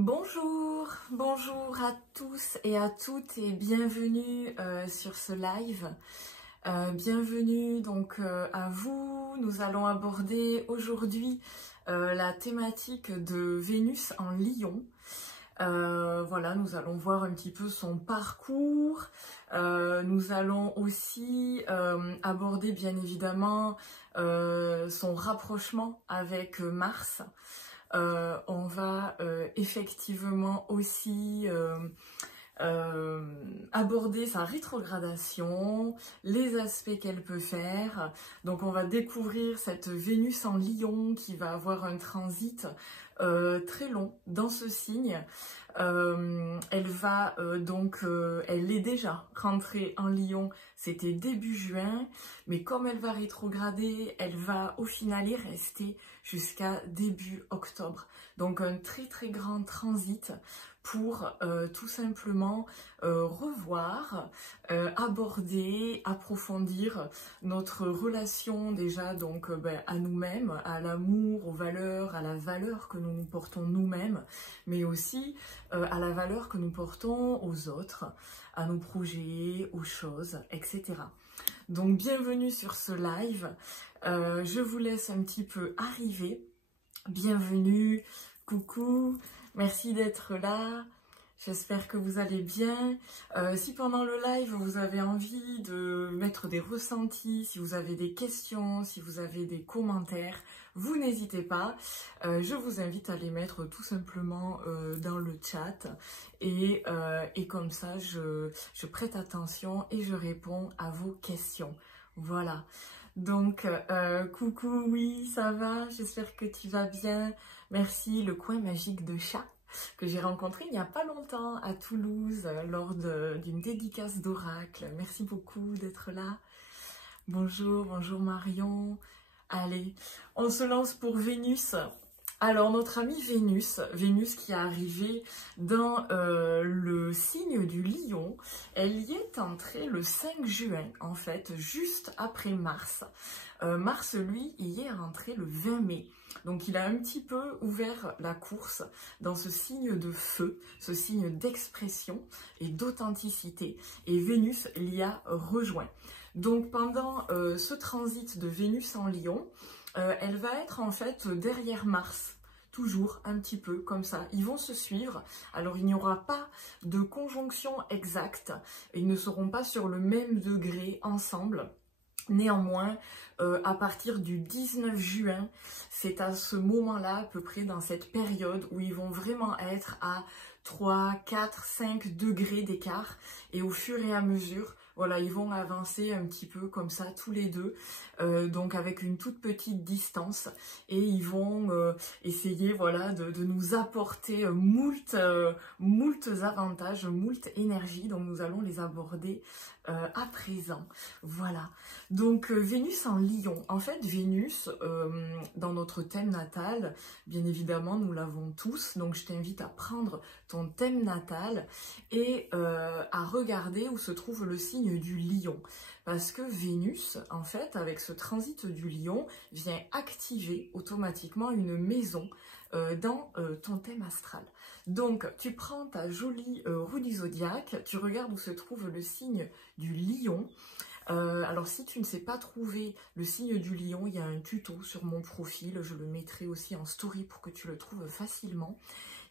Bonjour à tous et à toutes et bienvenue sur ce live. Bienvenue donc à vous. Nous allons aborder aujourd'hui la thématique de Vénus en Lion. Voilà, nous allons voir un petit peu son parcours. Nous allons aussi aborder bien évidemment son rapprochement avec Mars. On va effectivement aussi aborder sa rétrogradation, les aspects qu'elle peut faire. Donc on va découvrir cette Vénus en Lion qui va avoir un transit très long dans ce signe. Elle va elle est déjà rentrée en Lion, c'était début juin, mais comme elle va rétrograder, elle va au final y rester jusqu'à début octobre. Donc un très grand transit pour tout simplement revoir, aborder, approfondir notre relation déjà donc à nous-mêmes, à l'amour, aux valeurs, à la valeur que nous portons nous-mêmes, mais aussi à la valeur que nous portons aux autres, à nos projets, aux choses, etc. Donc bienvenue sur ce live, je vous laisse un petit peu arriver, bienvenue, coucou, merci d'être là. J'espère que vous allez bien. Si pendant le live vous avez envie de mettre des ressentis, si vous avez des questions, si vous avez des commentaires, vous n'hésitez pas. Je vous invite à les mettre tout simplement dans le chat et comme ça je prête attention et je réponds à vos questions. Voilà. Donc coucou, oui ça va, j'espère que tu vas bien. Merci le coin magique de chat que j'ai rencontré il n'y a pas longtemps à Toulouse lors d'une dédicace d'oracle. Merci beaucoup d'être là. Bonjour Marion. Allez, on se lance pour Vénus. Alors notre amie Vénus qui est arrivée dans le signe du Lion, elle y est entrée le 5 juin en fait, juste après Mars. Mars lui y est rentré le 20 mai. Donc il a un petit peu ouvert la course dans ce signe de feu, ce signe d'expression et d'authenticité. Et Vénus l'y a rejoint. Donc pendant ce transit de Vénus en Lion, elle va être en fait derrière Mars. Toujours un petit peu comme ça, ils vont se suivre. Alors il n'y aura pas de conjonction exacte, ils ne seront pas sur le même degré ensemble. Néanmoins, à partir du 19 juin, c'est à ce moment-là, à peu près dans cette période où ils vont vraiment être à 3, 4, 5 degrés d'écart. Et au fur et à mesure, voilà, ils vont avancer un petit peu comme ça, tous les deux, donc avec une toute petite distance. Et ils vont essayer, voilà, de nous apporter moult avantages, moult énergie. Donc nous allons les aborder à présent. Voilà. Donc Vénus en Lion. En fait, Vénus, dans notre thème natal, bien évidemment, nous l'avons tous. Donc je t'invite à prendre ton thème natal et à regarder où se trouve le signe du Lion. Parce que Vénus, en fait, avec ce transit du Lion, vient activer automatiquement une maison dans ton thème astral. Donc, tu prends ta jolie roue du zodiaque, tu regardes où se trouve le signe du Lion. Alors si tu ne sais pas trouver le signe du Lion, il y a un tuto sur mon profil, je le mettrai aussi en story pour que tu le trouves facilement.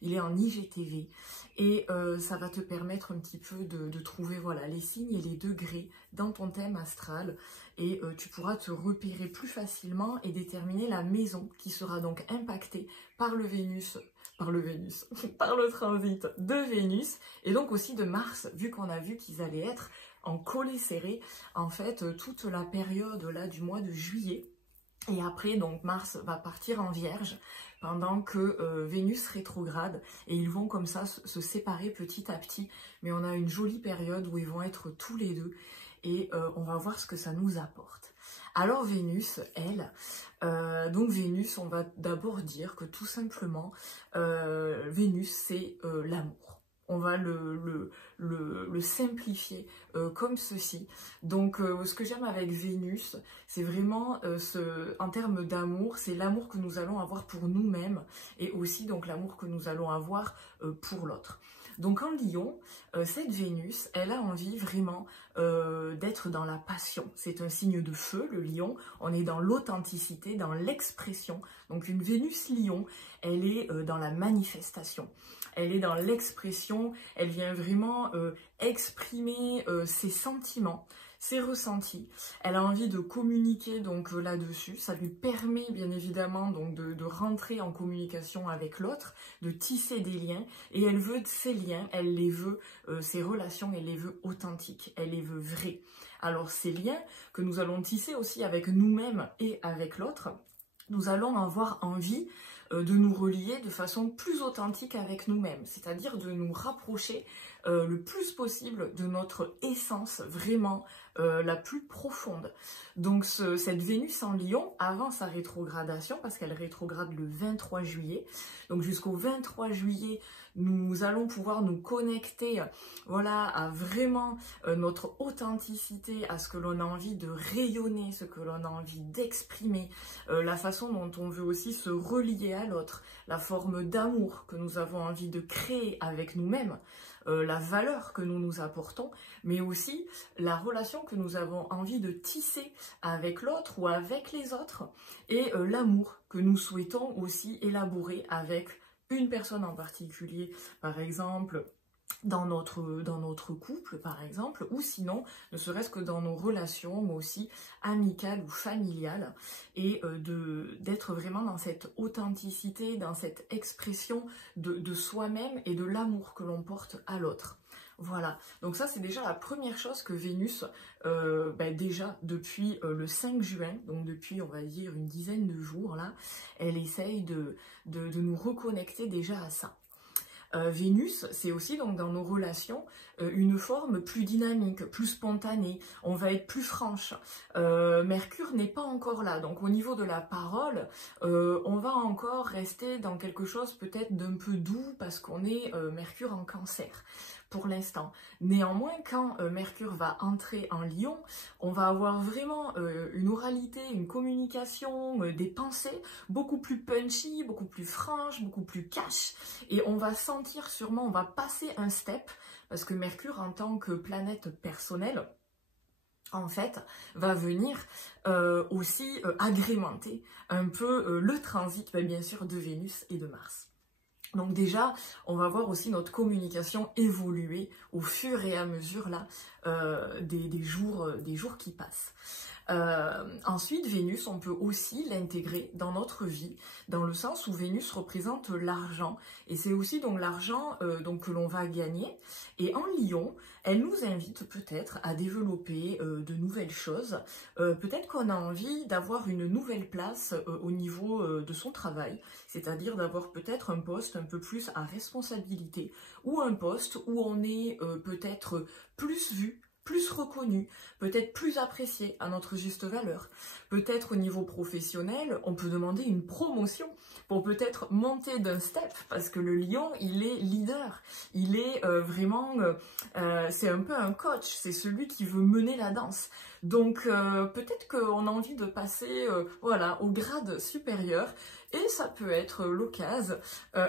Il est en IGTV et ça va te permettre un petit peu de trouver voilà, les signes et les degrés dans ton thème astral et tu pourras te repérer plus facilement et déterminer la maison qui sera donc impactée par le par le transit de Vénus et donc aussi de Mars, vu qu'on a vu qu'ils allaient être en collé serré en fait toute la période là du mois de juillet. Et après, donc Mars va partir en Vierge pendant que Vénus rétrograde et ils vont comme ça se séparer petit à petit. Mais on a une jolie période où ils vont être tous les deux et on va voir ce que ça nous apporte. Alors Vénus, elle, donc Vénus, on va d'abord dire que tout simplement, Vénus c'est l'amour. on va le simplifier comme ceci. Donc ce que j'aime avec Vénus, c'est vraiment en termes d'amour, c'est l'amour que nous allons avoir pour nous-mêmes et aussi donc l'amour que nous allons avoir pour l'autre. Donc en Lion, cette Vénus, elle a envie vraiment d'être dans la passion. C'est un signe de feu, le Lion. On est dans l'authenticité, dans l'expression. Donc une Vénus Lion, elle est dans la manifestation. Elle est dans l'expression, elle vient vraiment exprimer ses sentiments, ses ressentis. Elle a envie de communiquer donc là-dessus. Ça lui permet bien évidemment donc de rentrer en communication avec l'autre, de tisser des liens. Et elle veut ces liens, elle les veut, ces relations, elle les veut authentiques, elle les veut vraies. Alors ces liens que nous allons tisser aussi avec nous-mêmes et avec l'autre, nous allons avoir envie de nous relier de façon plus authentique avec nous-mêmes, c'est-à-dire de nous rapprocher le plus possible de notre essence vraiment la plus profonde. Donc cette Vénus en Lion, avant sa rétrogradation, parce qu'elle rétrograde le 23 juillet, donc jusqu'au 23 juillet, nous allons pouvoir nous connecter voilà, à vraiment notre authenticité, à ce que l'on a envie de rayonner, ce que l'on a envie d'exprimer, la façon dont on veut aussi se relier à l'autre, la forme d'amour que nous avons envie de créer avec nous-mêmes, la valeur que nous nous apportons, mais aussi la relation que nous avons envie de tisser avec l'autre ou avec les autres, et l'amour que nous souhaitons aussi élaborer avec une personne en particulier, par exemple dans notre couple par exemple, ou sinon ne serait-ce que dans nos relations, mais aussi amicales ou familiales, et d'être vraiment dans cette authenticité, dans cette expression de soi-même et de l'amour que l'on porte à l'autre. Voilà, donc ça c'est déjà la première chose que Vénus, déjà depuis le 5 juin, donc depuis on va dire une dizaine de jours là, elle essaye de nous reconnecter déjà à ça. Vénus, c'est aussi donc dans nos relations une forme plus dynamique, plus spontanée, on va être plus franche. Mercure n'est pas encore là, donc au niveau de la parole, on va encore rester dans quelque chose peut-être d'un peu doux parce qu'on est Mercure en Cancer pour l'instant. Néanmoins, quand Mercure va entrer en Lion, on va avoir vraiment une oralité, une communication, des pensées beaucoup plus punchy, beaucoup plus franches, beaucoup plus cash, et on va sentir sûrement, on va passer un step, parce que Mercure en tant que planète personnelle, en fait, va venir aussi agrémenter un peu le transit, bien sûr, de Vénus et de Mars. Donc déjà, on va voir aussi notre communication évoluer au fur et à mesure là, des jours qui passent. Ensuite, Vénus, on peut aussi l'intégrer dans notre vie, dans le sens où Vénus représente l'argent. Et c'est aussi donc l'argent que l'on va gagner. Et en Lion, elle nous invite peut-être à développer de nouvelles choses. Peut-être qu'on a envie d'avoir une nouvelle place au niveau de son travail, c'est-à-dire d'avoir peut-être un poste un peu plus à responsabilité, ou un poste où on est peut-être plus vu, plus reconnu, peut-être plus apprécié à notre juste valeur. Peut-être au niveau professionnel, on peut demander une promotion pour peut-être monter d'un step, parce que le lion, il est leader, il est vraiment, c'est un peu un coach, c'est celui qui veut mener la danse. Donc peut-être qu'on a envie de passer voilà, au grade supérieur, et ça peut être l'occasion,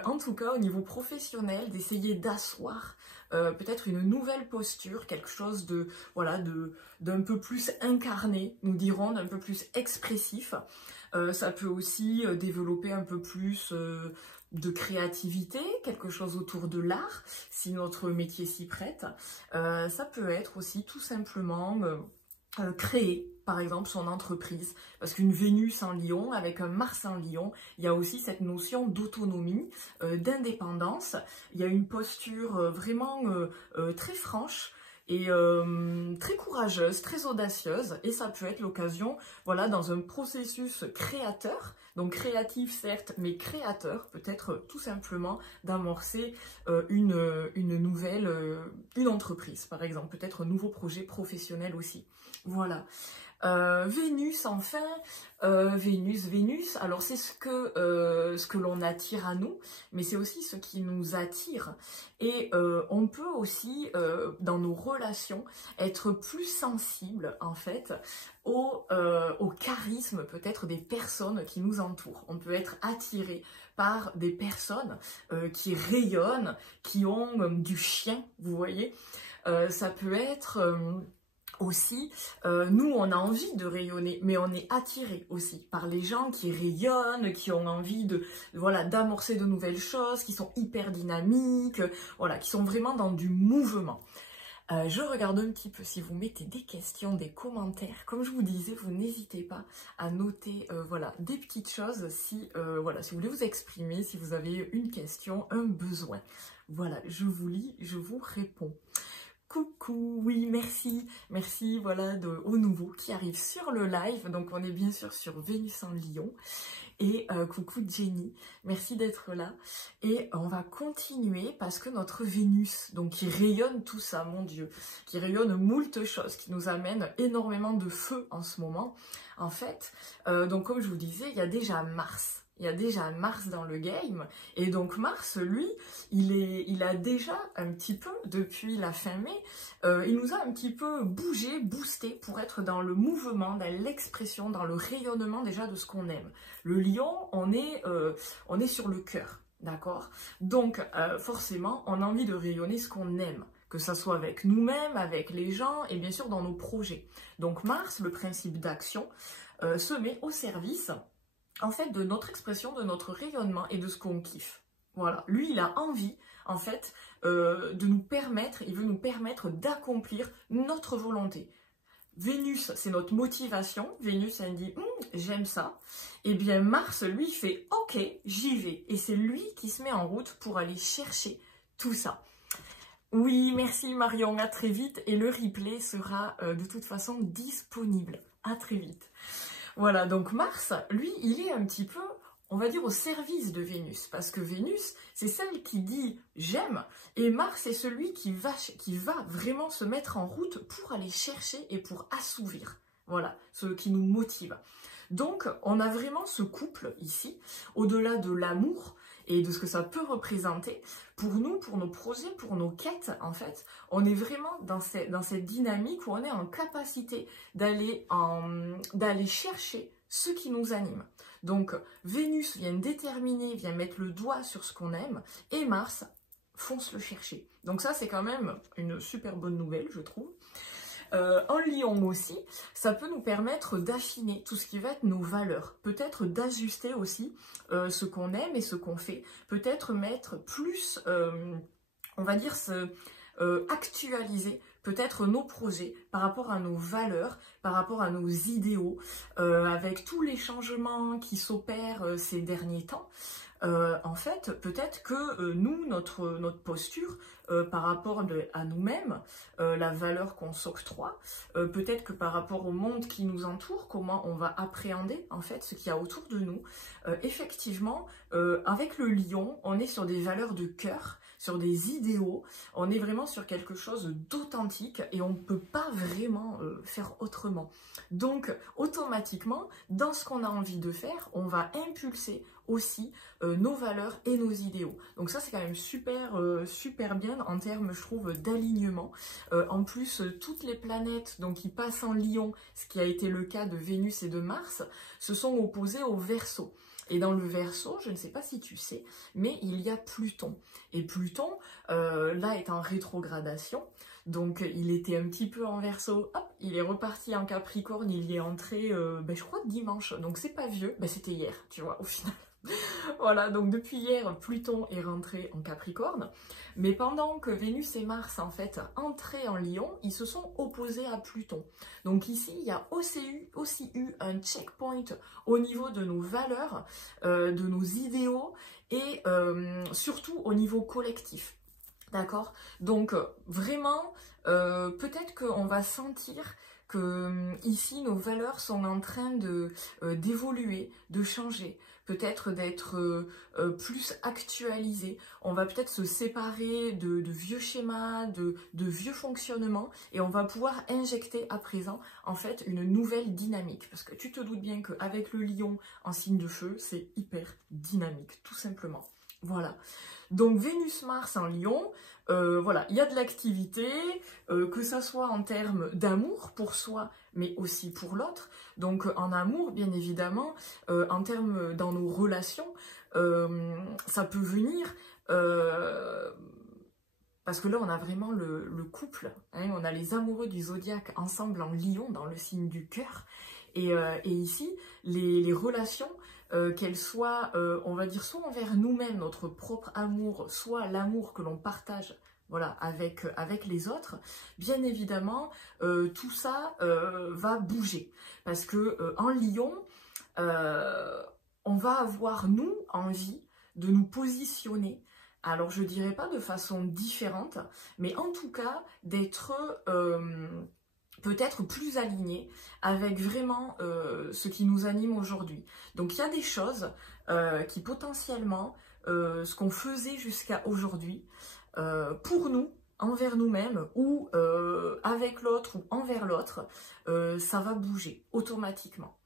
en tout cas au niveau professionnel, d'essayer d'asseoir peut-être une nouvelle posture, quelque chose de voilà d'un peu plus incarné, nous dirons, d'un peu plus expressif. Ça peut aussi développer un peu plus de créativité, quelque chose autour de l'art, si notre métier s'y prête. Ça peut être aussi tout simplement créer, par exemple, son entreprise. Parce qu'une Vénus en Lion, avec un Mars en Lion, il y a aussi cette notion d'autonomie, d'indépendance. Il y a une posture vraiment très franche et très courageuse, très audacieuse. Et ça peut être l'occasion, voilà, dans un processus créateur, donc créatif certes, mais créateur, peut-être tout simplement d'amorcer une nouvelle, une entreprise, par exemple, peut-être un nouveau projet professionnel aussi. Voilà. Vénus, enfin, Vénus, alors c'est ce que l'on attire à nous, mais c'est aussi ce qui nous attire. Et on peut aussi, dans nos relations, être plus sensible, en fait, au charisme, peut-être, des personnes qui nous entourent. On peut être attiré par des personnes qui rayonnent, qui ont du chien, vous voyez. Ça peut être... aussi, nous on a envie de rayonner, mais on est attiré aussi par les gens qui rayonnent, qui ont envie de, voilà, d'amorcer de nouvelles choses, qui sont hyper dynamiques, voilà, qui sont vraiment dans du mouvement. Je regarde un petit peu si vous mettez des questions, des commentaires. Comme je vous disais, vous n'hésitez pas à noter voilà, des petites choses si, voilà, si vous voulez vous exprimer, si vous avez une question, un besoin. Voilà, je vous lis, je vous réponds. Coucou, oui, merci, voilà, aux nouveaux qui arrivent sur le live. Donc, on est bien sûr sur Vénus en Lion. Et coucou Jenny, merci d'être là. Et on va continuer parce que notre Vénus, donc qui rayonne tout ça, mon Dieu, qui rayonne moult choses, qui nous amène énormément de feu en ce moment. En fait, donc comme je vous disais, il y a déjà Mars. Il y a déjà Mars dans le game, et donc Mars, lui, il a déjà un petit peu, depuis la fin mai, il nous a un petit peu bougé, boosté pour être dans le mouvement, dans l'expression, dans le rayonnement déjà de ce qu'on aime. Le lion, on est sur le cœur, d'accord? Donc, forcément, on a envie de rayonner ce qu'on aime, que ça soit avec nous-mêmes, avec les gens, et bien sûr dans nos projets. Donc Mars, le principe d'action, se met au service en fait, de notre expression, de notre rayonnement et de ce qu'on kiffe. Voilà, lui, il a envie, en fait, de nous permettre, il veut nous permettre d'accomplir notre volonté. Vénus, c'est notre motivation. Vénus, elle dit, j'aime ça. Et bien, Mars, lui, fait, ok, j'y vais. Et c'est lui qui se met en route pour aller chercher tout ça. Oui, merci Marion, à très vite. Et le replay sera de toute façon disponible. À très vite. Voilà, donc Mars, lui, il est un petit peu, on va dire, au service de Vénus. Parce que Vénus, c'est celle qui dit « j'aime ». Et Mars, c'est celui qui va vraiment se mettre en route pour aller chercher et pour assouvir. Voilà, ce qui nous motive. Donc, on a vraiment ce couple ici, au-delà de l'amour et de ce que ça peut représenter. Pour nous, pour nos projets, pour nos quêtes, en fait, on est vraiment dans cette dynamique où on est en capacité d'aller chercher ce qui nous anime. Donc, Vénus vient déterminer, vient mettre le doigt sur ce qu'on aime, et Mars fonce le chercher. Donc ça, c'est quand même une super bonne nouvelle, je trouve. En Lion aussi, ça peut nous permettre d'affiner tout ce qui va être nos valeurs, peut-être d'ajuster aussi ce qu'on aime et ce qu'on fait, peut-être mettre plus, on va dire, actualiser peut-être nos projets par rapport à nos valeurs, par rapport à nos idéaux, avec tous les changements qui s'opèrent ces derniers temps. En fait, peut-être que nous, notre posture par rapport à nous-mêmes, la valeur qu'on s'octroie, peut-être que par rapport au monde qui nous entoure, comment on va appréhender en fait ce qu'il y a autour de nous. Effectivement, avec le lion, on est sur des valeurs de cœur, sur des idéaux, on est vraiment sur quelque chose d'authentique et on ne peut pas vraiment faire autrement. Donc, automatiquement, dans ce qu'on a envie de faire, on va impulser aussi nos valeurs et nos idéaux. Donc ça, c'est quand même super bien en termes, je trouve, d'alignement. En plus, toutes les planètes donc, qui passent en Lion, ce qui a été le cas de Vénus et de Mars, se sont opposées au Verseau. Et dans le Verseau, je ne sais pas si tu sais, mais il y a Pluton. Et Pluton, là, est en rétrogradation. Donc, il était un petit peu en Verseau, hop, il est reparti en Capricorne, il y est entré, je crois, dimanche. Donc, c'est pas vieux, c'était hier, tu vois, au final. Voilà, donc depuis hier, Pluton est rentré en Capricorne. Mais pendant que Vénus et Mars, en fait, entraient en Lion, ils se sont opposés à Pluton. Donc ici, il y a aussi eu un checkpoint au niveau de nos valeurs, de nos idéaux et surtout au niveau collectif. D'accord? Donc vraiment, peut-être qu'on va sentir que ici nos valeurs sont en train de d'évoluer, de changer, peut-être d'être plus actualisées. On va peut-être se séparer de vieux schémas, de vieux fonctionnements, et on va pouvoir injecter à présent en fait une nouvelle dynamique. Parce que tu te doutes bien qu'avec le lion en signe de feu, c'est hyper dynamique, tout simplement. Voilà. Donc Vénus-Mars en Lion, voilà, il y a de l'activité, que ça soit en termes d'amour pour soi, mais aussi pour l'autre. Donc en amour, bien évidemment, en termes dans nos relations, ça peut venir, parce que là on a vraiment le couple, hein, on a les amoureux du zodiaque ensemble en Lion, dans le signe du cœur, et ici, les relations, qu'elles soient, on va dire, soit envers nous-mêmes, notre propre amour, soit l'amour que l'on partage, voilà, avec les autres, bien évidemment, tout ça va bouger. Parce que en Lion, on va avoir, nous, envie de nous positionner. Alors, je dirais pas de façon différente, mais en tout cas, d'être peut-être plus aligné avec vraiment ce qui nous anime aujourd'hui. Donc, il y a des choses qui potentiellement, ce qu'on faisait jusqu'à aujourd'hui, pour nous, envers nous-mêmes, ou avec l'autre, ou envers l'autre, ça va bouger automatiquement.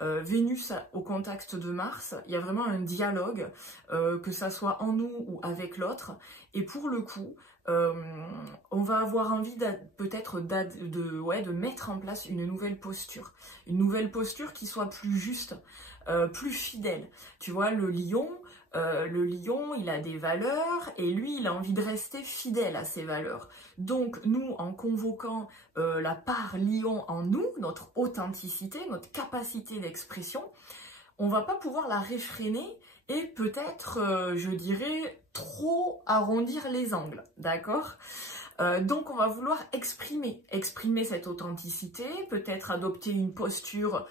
Vénus au contact de Mars, il y a vraiment un dialogue, que ça soit en nous ou avec l'autre, et pour le coup, on va avoir envie peut-être de mettre en place une nouvelle posture qui soit plus juste, plus fidèle. Tu vois, le lion, il a des valeurs et lui, il a envie de rester fidèle à ses valeurs. Donc, nous, en convoquant la part lion en nous, notre authenticité, notre capacité d'expression, on va pas pouvoir la réfréner et peut-être, je dirais, trop arrondir les angles, d'accord ? Donc, on va vouloir exprimer cette authenticité, peut-être adopter une posture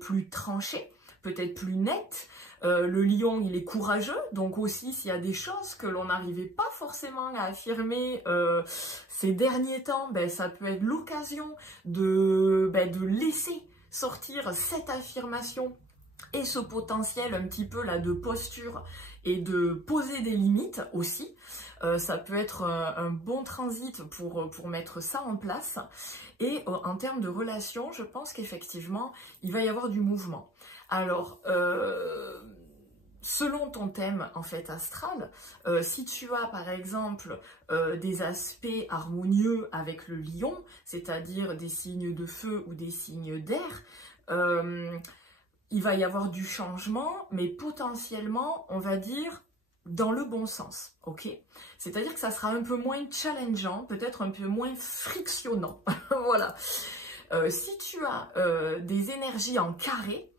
plus tranchée, peut-être plus nette. Le lion, il est courageux, donc aussi s'il y a des choses que l'on n'arrivait pas forcément à affirmer ces derniers temps, ben, ça peut être l'occasion de laisser sortir cette affirmation et ce potentiel un petit peu là de posture et de poser des limites aussi. Ça peut être un bon transit pour mettre ça en place. Et en termes de relations, je pense qu'effectivement, il va y avoir du mouvement. Alors, selon ton thème en fait astral, si tu as par exemple des aspects harmonieux avec le lion, c'est-à-dire des signes de feu ou des signes d'air, il va y avoir du changement, mais potentiellement, on va dire, dans le bon sens, ok? C'est-à-dire que ça sera un peu moins challengeant, peut-être un peu moins frictionnant, voilà. Si tu as des énergies en carré,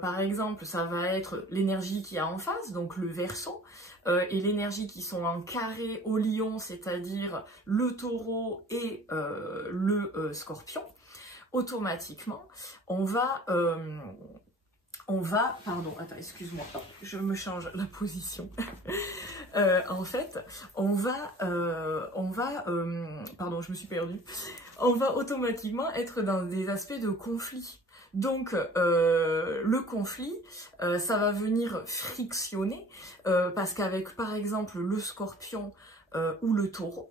par exemple, ça va être l'énergie qu'il y a en face, donc le Verseau, et l'énergie qui sont en carré au lion, c'est-à-dire le taureau et le scorpion, automatiquement, on va, pardon, attends, excuse-moi, je me change la position. En fait, pardon, je me suis perdue. On va automatiquement être dans des aspects de conflit. Donc, le conflit, ça va venir frictionner, parce qu'avec, par exemple, le scorpion ou le taureau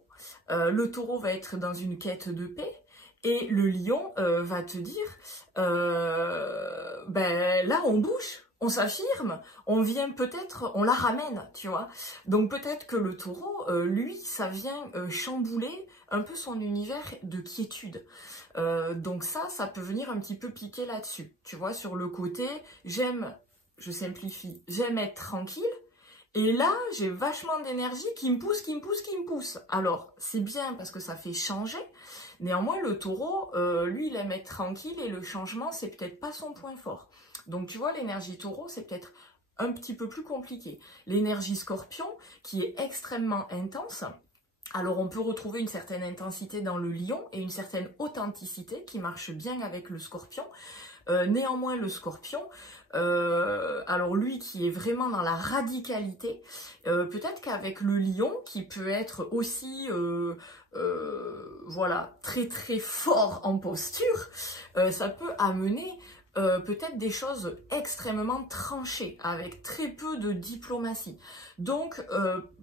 va être dans une quête de paix, et le lion va te dire, ben là on bouge, on s'affirme, on vient peut-être, on la ramène, tu vois. Donc peut-être que le taureau, lui, ça vient chambouler un peu son univers de quiétude. Donc ça peut venir un petit peu piquer là-dessus, tu vois, sur le côté, je simplifie, j'aime être tranquille, et là, j'ai vachement d'énergie qui me pousse. Alors, c'est bien parce que ça fait changer. Néanmoins, le taureau, lui, il aime être tranquille et le changement, c'est peut-être pas son point fort. Donc, tu vois, l'énergie taureau, c'est peut-être un petit peu plus compliqué. L'énergie scorpion, qui est extrêmement intense. Alors, on peut retrouver une certaine intensité dans le lion et une certaine authenticité qui marche bien avec le scorpion. Néanmoins, le Scorpion, alors lui qui est vraiment dans la radicalité, peut-être qu'avec le Lion, qui peut être aussi voilà, très très fort en posture, ça peut amener peut-être des choses extrêmement tranchées, avec très peu de diplomatie. Donc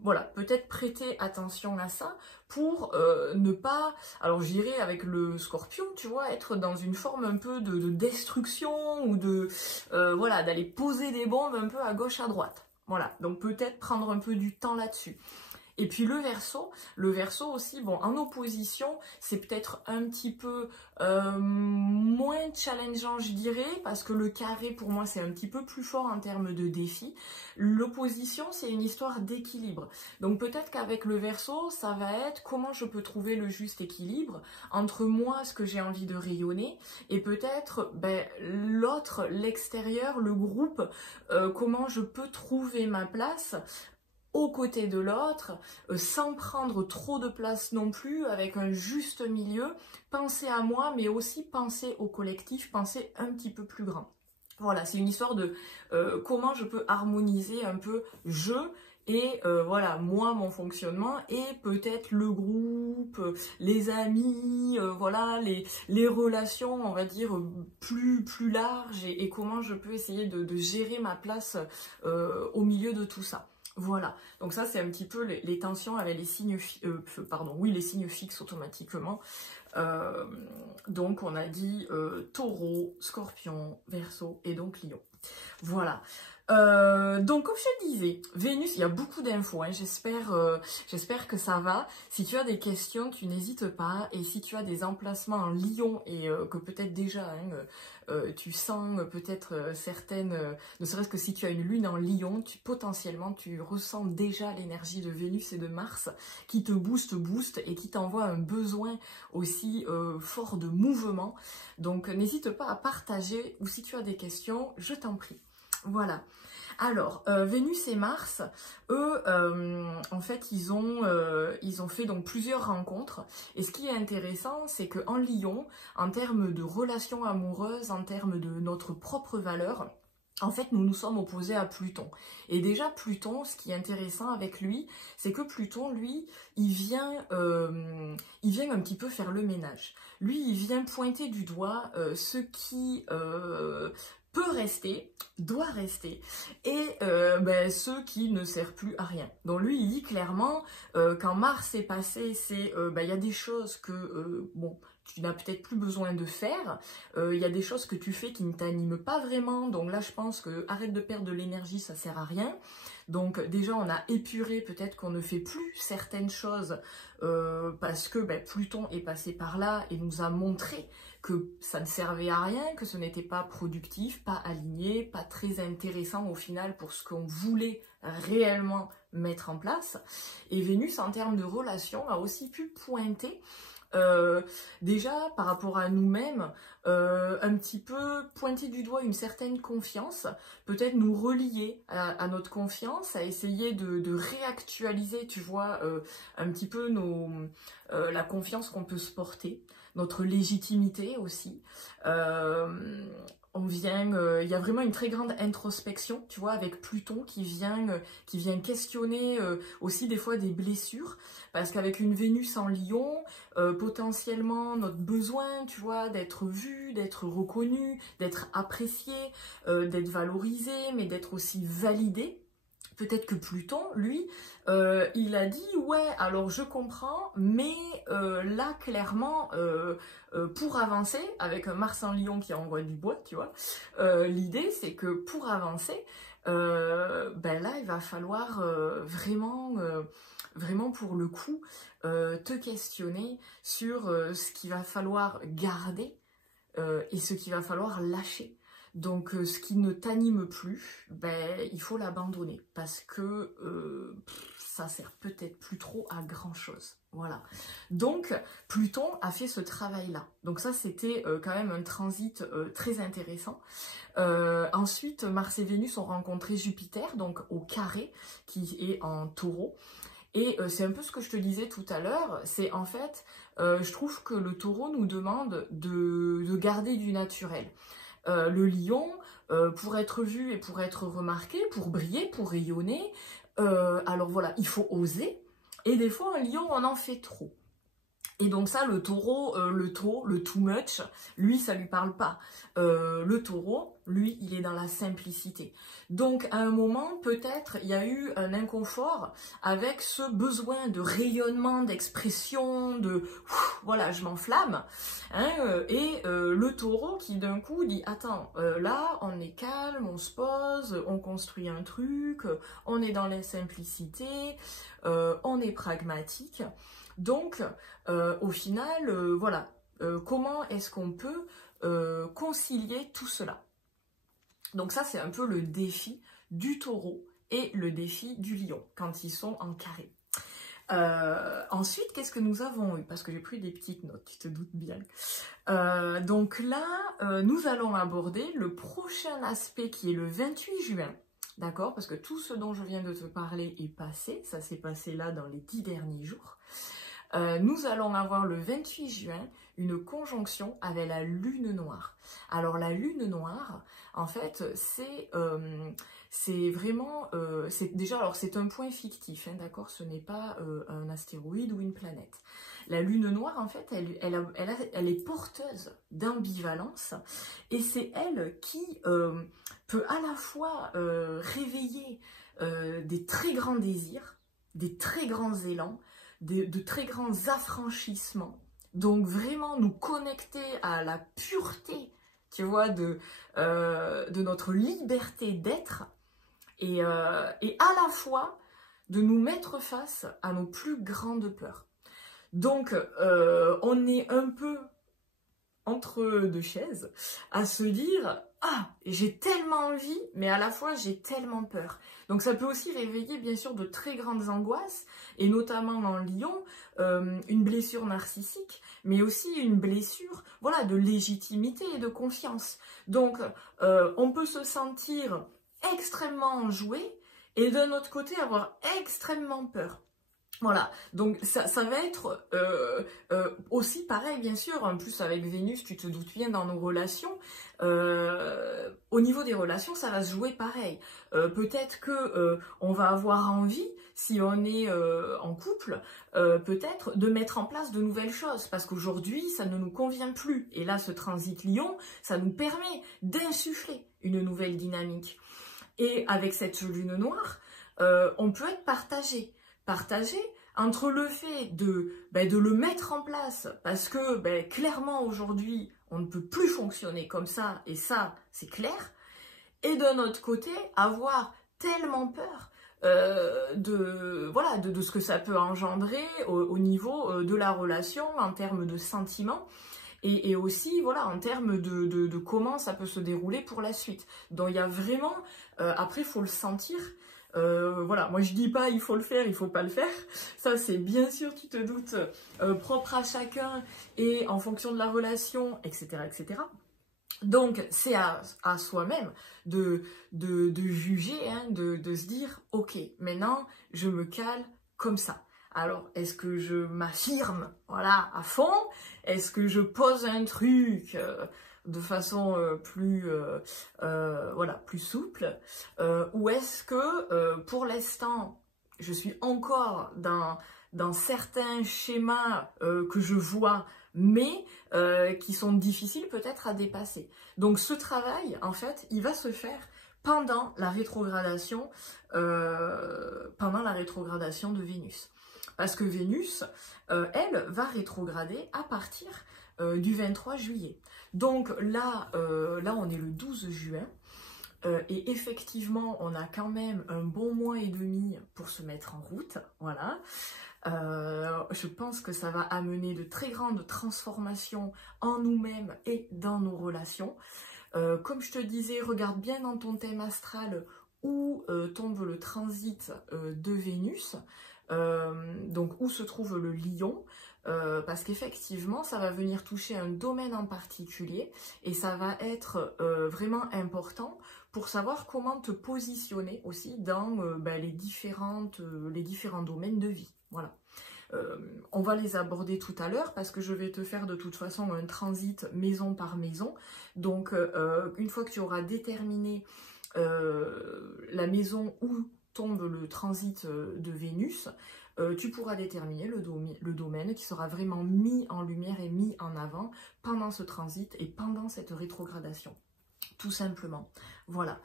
voilà, peut-être prêter attention à ça pour ne pas, alors je dirais avec le Scorpion, tu vois, être dans une forme un peu de destruction ou de, voilà, d'aller poser des bombes un peu à gauche, à droite. Voilà, donc peut-être prendre un peu du temps là-dessus. Et puis le Verseau aussi, bon, en opposition, c'est peut-être un petit peu moins challengeant, je dirais, parce que le carré, pour moi, c'est un petit peu plus fort en termes de défi. L'opposition, c'est une histoire d'équilibre. Donc peut-être qu'avec le Verseau, ça va être comment je peux trouver le juste équilibre entre moi, ce que j'ai envie de rayonner, et peut-être ben, l'autre, l'extérieur, le groupe, comment je peux trouver ma place aux côtés de l'autre, sans prendre trop de place non plus, avec un juste milieu, penser à moi, mais aussi penser au collectif, penser un petit peu plus grand. Voilà, c'est une histoire de comment je peux harmoniser un peu je et voilà, moi, mon fonctionnement, et peut-être le groupe, les amis, voilà, les relations, on va dire, plus larges, et comment je peux essayer de gérer ma place au milieu de tout ça. Voilà, donc ça c'est un petit peu les tensions avec les signes, les signes fixes automatiquement. Donc on a dit Taureau, Scorpion, Verseau et donc Lion. Voilà. Donc comme je te disais, Vénus, il y a beaucoup d'infos, hein, j'espère que ça va. Si tu as des questions, tu n'hésites pas, et si tu as des emplacements en Lion et que peut-être déjà tu sens peut-être certaines, ne serait-ce que si tu as une lune en Lion, potentiellement tu ressens déjà l'énergie de Vénus et de Mars qui te booste et qui t'envoie un besoin aussi fort de mouvement. Donc n'hésite pas à partager, ou si tu as des questions, je t'en prie. Voilà. Alors, Vénus et Mars, eux, en fait, ils ont fait donc plusieurs rencontres. Et ce qui est intéressant, c'est qu'en Lion, en termes de relations amoureuses, en termes de notre propre valeur, en fait, nous nous sommes opposés à Pluton. Et déjà, Pluton, ce qui est intéressant avec lui, c'est que Pluton, lui, il vient un petit peu faire le ménage. Lui, il vient pointer du doigt ce qui peut rester, doit rester, et ce qui ne sert plus à rien. Donc lui, il dit clairement, quand Mars est passé, c'est il y a des choses que, bon, tu n'as peut-être plus besoin de faire, il y a des choses que tu fais qui ne t'animent pas vraiment, donc là je pense que arrête de perdre de l'énergie, ça sert à rien. Donc déjà on a épuré, peut-être qu'on ne fait plus certaines choses parce que Pluton est passé par là et nous a montré que ça ne servait à rien, que ce n'était pas productif, pas aligné, pas très intéressant au final pour ce qu'on voulait réellement mettre en place. Et Vénus, en termes de relations, a aussi pu pointer déjà par rapport à nous-mêmes, un petit peu pointer du doigt une certaine confiance, peut-être nous relier à notre confiance, à essayer de réactualiser, tu vois, un petit peu la confiance qu'on peut se porter, notre légitimité aussi. Il y a vraiment une très grande introspection, tu vois, avec Pluton qui vient questionner aussi des fois des blessures, parce qu'avec une Vénus en Lion, potentiellement notre besoin, tu vois, d'être vu, d'être reconnu, d'être apprécié, d'être valorisé, mais d'être aussi validé. Peut-être que Pluton, lui, il a dit « Ouais, alors je comprends, mais là, clairement, pour avancer, avec un Mars en Lion qui envoie du bois, tu vois, l'idée, c'est que pour avancer, là, il va falloir vraiment pour le coup, te questionner sur ce qu'il va falloir garder et ce qu'il va falloir lâcher. Donc ce qui ne t'anime plus, il faut l'abandonner parce que ça sert peut-être plus trop à grand chose. Voilà. Donc Pluton a fait ce travail-là. Donc ça c'était quand même un transit très intéressant. Ensuite, Mars et Vénus ont rencontré Jupiter, donc au carré, qui est en Taureau. Et c'est un peu ce que je te disais tout à l'heure, c'est en fait, je trouve que le Taureau nous demande de garder du naturel. Le lion, pour être vu et pour être remarqué, pour briller, pour rayonner, alors voilà, il faut oser. Et des fois, un lion, on en fait trop. Et donc ça, le taureau, le too much, lui, ça lui parle pas. Le taureau, lui, il est dans la simplicité. Donc, à un moment, peut-être, il y a eu un inconfort avec ce besoin de rayonnement, d'expression, de voilà, je m'enflamme. Hein, le taureau qui, d'un coup, dit, attends, là, on est calme, on se pose, on construit un truc, on est dans la simplicité, on est pragmatique. Donc, au final, voilà, comment est-ce qu'on peut concilier tout cela? Donc ça, c'est un peu le défi du taureau et le défi du lion, quand ils sont en carré. Ensuite, qu'est-ce que nous avons eu? Parce que j'ai pris des petites notes, tu te doutes bien. Donc là, nous allons aborder le prochain aspect qui est le 28 juin. D'accord? Parce que tout ce dont je viens de te parler est passé, ça s'est passé là dans les 10 derniers jours. Nous allons avoir le 28 juin une conjonction avec la lune noire. Alors la lune noire, en fait, c'est vraiment, déjà, alors c'est un point fictif, hein, d'accord, ce n'est pas un astéroïde ou une planète. La lune noire, en fait, elle est porteuse d'ambivalence et c'est elle qui peut à la fois réveiller des très grands désirs, des très grands élans, de très grands affranchissements, donc vraiment nous connecter à la pureté, tu vois, de notre liberté d'être, et à la fois de nous mettre face à nos plus grandes peurs. Donc on est un peu entre deux chaises, à se dire « Ah, j'ai tellement envie, mais à la fois j'ai tellement peur ». Donc ça peut aussi réveiller bien sûr de très grandes angoisses, et notamment en lion, une blessure narcissique, mais aussi une blessure voilà, de légitimité et de confiance. Donc on peut se sentir extrêmement enjoué, et d'un autre côté avoir extrêmement peur. Voilà, donc ça va être aussi pareil, bien sûr, en plus avec Vénus, tu te doutes bien dans nos relations, au niveau des relations, ça va se jouer pareil. Peut-être que on va avoir envie, si on est en couple, peut-être de mettre en place de nouvelles choses, parce qu'aujourd'hui, ça ne nous convient plus. Et là, ce transit Lion, ça nous permet d'insuffler une nouvelle dynamique. Et avec cette lune noire, on peut être partagé entre le fait de le mettre en place, parce que clairement aujourd'hui, on ne peut plus fonctionner comme ça, et ça, c'est clair, et d'un autre côté, avoir tellement peur de ce que ça peut engendrer au niveau de la relation, en termes de sentiments, et aussi voilà, en termes de comment ça peut se dérouler pour la suite. Donc il y a vraiment, après il faut le sentir. Voilà, moi je dis pas il faut le faire, il faut pas le faire, ça c'est bien sûr, tu te doutes, propre à chacun et en fonction de la relation, etc. etc. Donc c'est à soi-même de juger, hein, de se dire ok, maintenant je me cale comme ça. Alors est-ce que je m'affirme voilà, à fond? Est-ce que je pose un truc de façon plus souple, ou est-ce que pour l'instant je suis encore dans certains schémas que je vois, mais qui sont difficiles peut-être à dépasser. Donc ce travail, en fait, il va se faire pendant la rétrogradation de Vénus. Parce que Vénus, elle, va rétrograder à partir du 23 juillet. Donc là, on est le 12 juin. Et effectivement, on a quand même un bon mois et demi pour se mettre en route. Voilà. Je pense que ça va amener de très grandes transformations en nous-mêmes et dans nos relations. Comme je te disais, regarde bien dans ton thème astral où tombe le transit de Vénus, donc où se trouve le lion, parce qu'effectivement ça va venir toucher un domaine en particulier et ça va être vraiment important pour savoir comment te positionner aussi dans les différents domaines de vie. Voilà. On va les aborder tout à l'heure parce que je vais te faire de toute façon un transit maison par maison. Donc, une fois que tu auras déterminé la maison où tombe le transit de Vénus, tu pourras déterminer le domaine qui sera vraiment mis en lumière et mis en avant pendant ce transit et pendant cette rétrogradation, tout simplement. Voilà.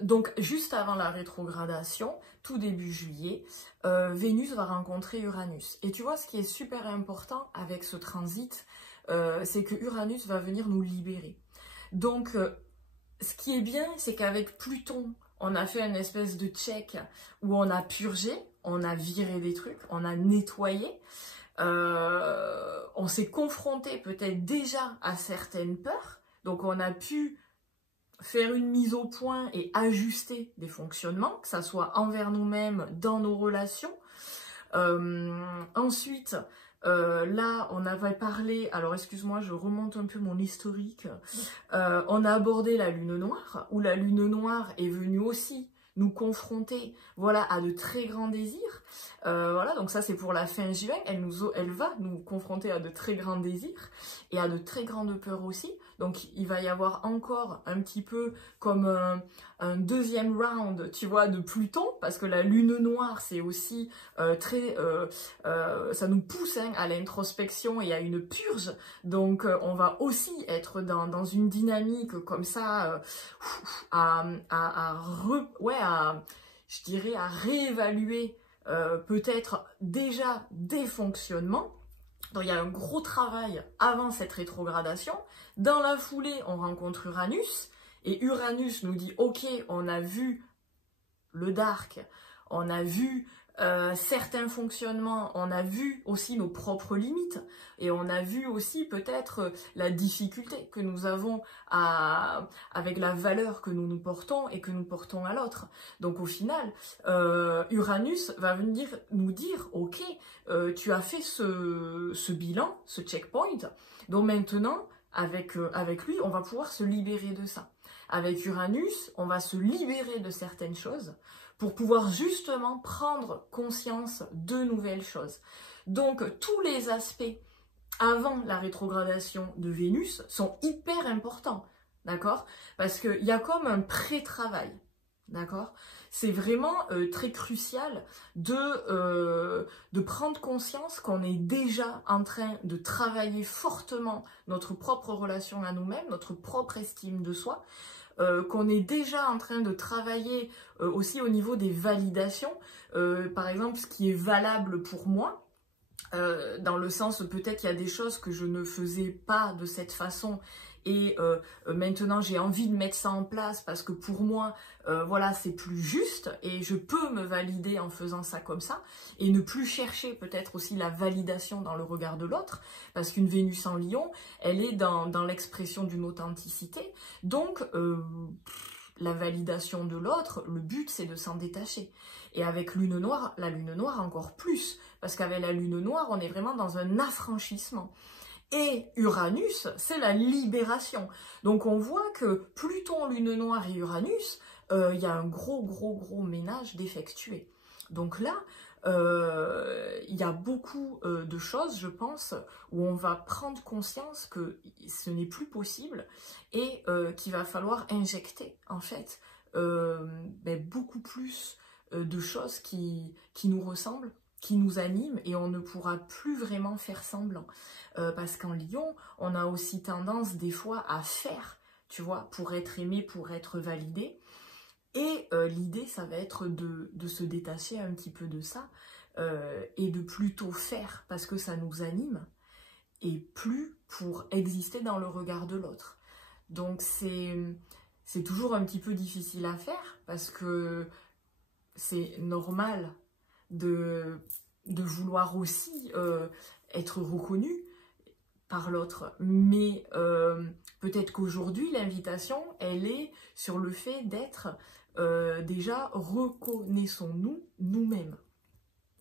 Donc, juste avant la rétrogradation, tout début juillet, Vénus va rencontrer Uranus. Et tu vois, ce qui est super important avec ce transit, c'est que Uranus va venir nous libérer. Donc, ce qui est bien, c'est qu'avec Pluton, on a fait une espèce de check où on a purgé, on a viré des trucs, on a nettoyé, on s'est confronté peut-être déjà à certaines peurs, donc on a pu faire une mise au point et ajuster des fonctionnements, que ça soit envers nous-mêmes, dans nos relations. Ensuite, là, on avait parlé, alors excuse-moi, je remonte un peu mon historique, on a abordé la lune noire, où la lune noire est venue aussi nous confronter, voilà, à de très grands désirs. Voilà, donc ça c'est pour la fin juin, elle va nous confronter à de très grands désirs et à de très grandes peurs aussi. Donc il va y avoir encore un petit peu comme un deuxième round, tu vois, de Pluton, parce que la lune noire c'est aussi ça nous pousse hein, à l'introspection et à une purge. Donc on va aussi être dans une dynamique comme ça, je dirais à réévaluer peut-être déjà des fonctionnements. Donc il y a un gros travail avant cette rétrogradation. Dans la foulée, on rencontre Uranus. Et Uranus nous dit, ok, on a vu le dark, on a vu certains fonctionnements, on a vu aussi nos propres limites et on a vu aussi peut-être la difficulté que nous avons avec la valeur que nous nous portons et que nous portons à l'autre. Donc au final, Uranus va venir nous dire, ok, tu as fait ce bilan, ce checkpoint, donc maintenant, avec lui, on va pouvoir se libérer de ça. Avec Uranus, on va se libérer de certaines choses pour pouvoir justement prendre conscience de nouvelles choses. Donc, tous les aspects avant la rétrogradation de Vénus sont hyper importants, d'accord? Parce qu'il y a comme un pré-travail, d'accord? C'est vraiment très crucial de prendre conscience qu'on est déjà en train de travailler fortement notre propre relation à nous-mêmes, notre propre estime de soi, qu'on est déjà en train de travailler aussi au niveau des validations, par exemple ce qui est valable pour moi, dans le sens peut-être qu'il y a des choses que je ne faisais pas de cette façon et maintenant j'ai envie de mettre ça en place parce que pour moi voilà c'est plus juste et je peux me valider en faisant ça comme ça et ne plus chercher peut-être aussi la validation dans le regard de l'autre parce qu'une Vénus en Lion elle est dans l'expression d'une authenticité donc la validation de l'autre, le but c'est de s'en détacher. Et avec Lune Noire, la Lune Noire encore plus, parce qu'avec la Lune Noire, on est vraiment dans un affranchissement. Et Uranus, c'est la libération. Donc on voit que Pluton, Lune Noire et Uranus, il y a un gros ménage d'effectuer. Donc là, il y a beaucoup de choses, je pense, où on va prendre conscience que ce n'est plus possible et qu'il va falloir injecter, en fait, beaucoup plus de choses qui nous ressemblent, qui nous animent, et on ne pourra plus vraiment faire semblant. Parce qu'en Lion, on a aussi tendance, des fois, à faire, tu vois, pour être aimé, pour être validé. Et l'idée, ça va être de se détacher un petit peu de ça et de plutôt faire parce que ça nous anime et plus pour exister dans le regard de l'autre. Donc c'est toujours un petit peu difficile à faire parce que c'est normal de vouloir aussi être reconnu par l'autre. Mais peut-être qu'aujourd'hui, l'invitation, elle est sur le fait d'être déjà reconnaissons-nous nous-mêmes.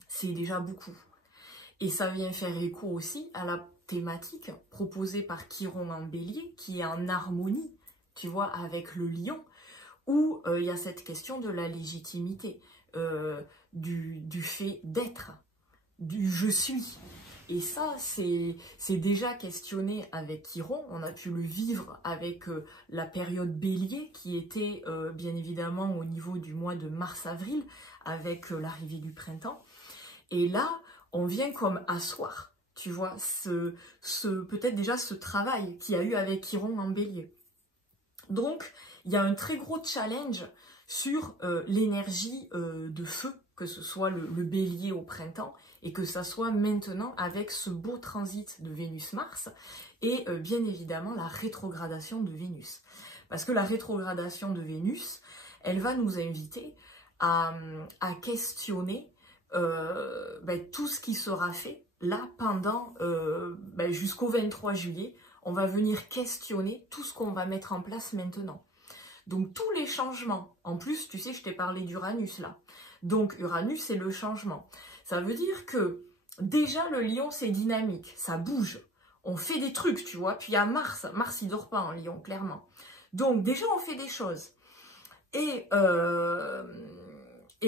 C'est déjà beaucoup. Et ça vient faire écho aussi à la thématique proposée par Chiron en Bélier, qui est en harmonie, tu vois, avec le lion, où il y a cette question de la légitimité, du fait d'être. du je suis. Et ça, c'est déjà questionné avec Chiron. On a pu le vivre avec la période Bélier, qui était bien évidemment au niveau du mois de mars-avril, avec l'arrivée du printemps. Et là, on vient comme asseoir, tu vois, peut-être déjà ce travail qu'il y a eu avec Chiron en Bélier. Donc, il y a un très gros challenge sur l'énergie de feu, que ce soit le Bélier au printemps, et que ça soit maintenant avec ce beau transit de Vénus-Mars, et bien évidemment la rétrogradation de Vénus. Parce que la rétrogradation de Vénus, elle va nous inviter à questionner tout ce qui sera fait là pendant jusqu'au 23 juillet. On va venir questionner tout ce qu'on va mettre en place maintenant. Donc tous les changements, en plus tu sais je t'ai parlé d'Uranus là, donc Uranus c'est le changement. Ça veut dire que déjà le lion c'est dynamique, ça bouge, on fait des trucs tu vois, puis il y a Mars il dort pas en lion clairement. Donc déjà on fait des choses. Et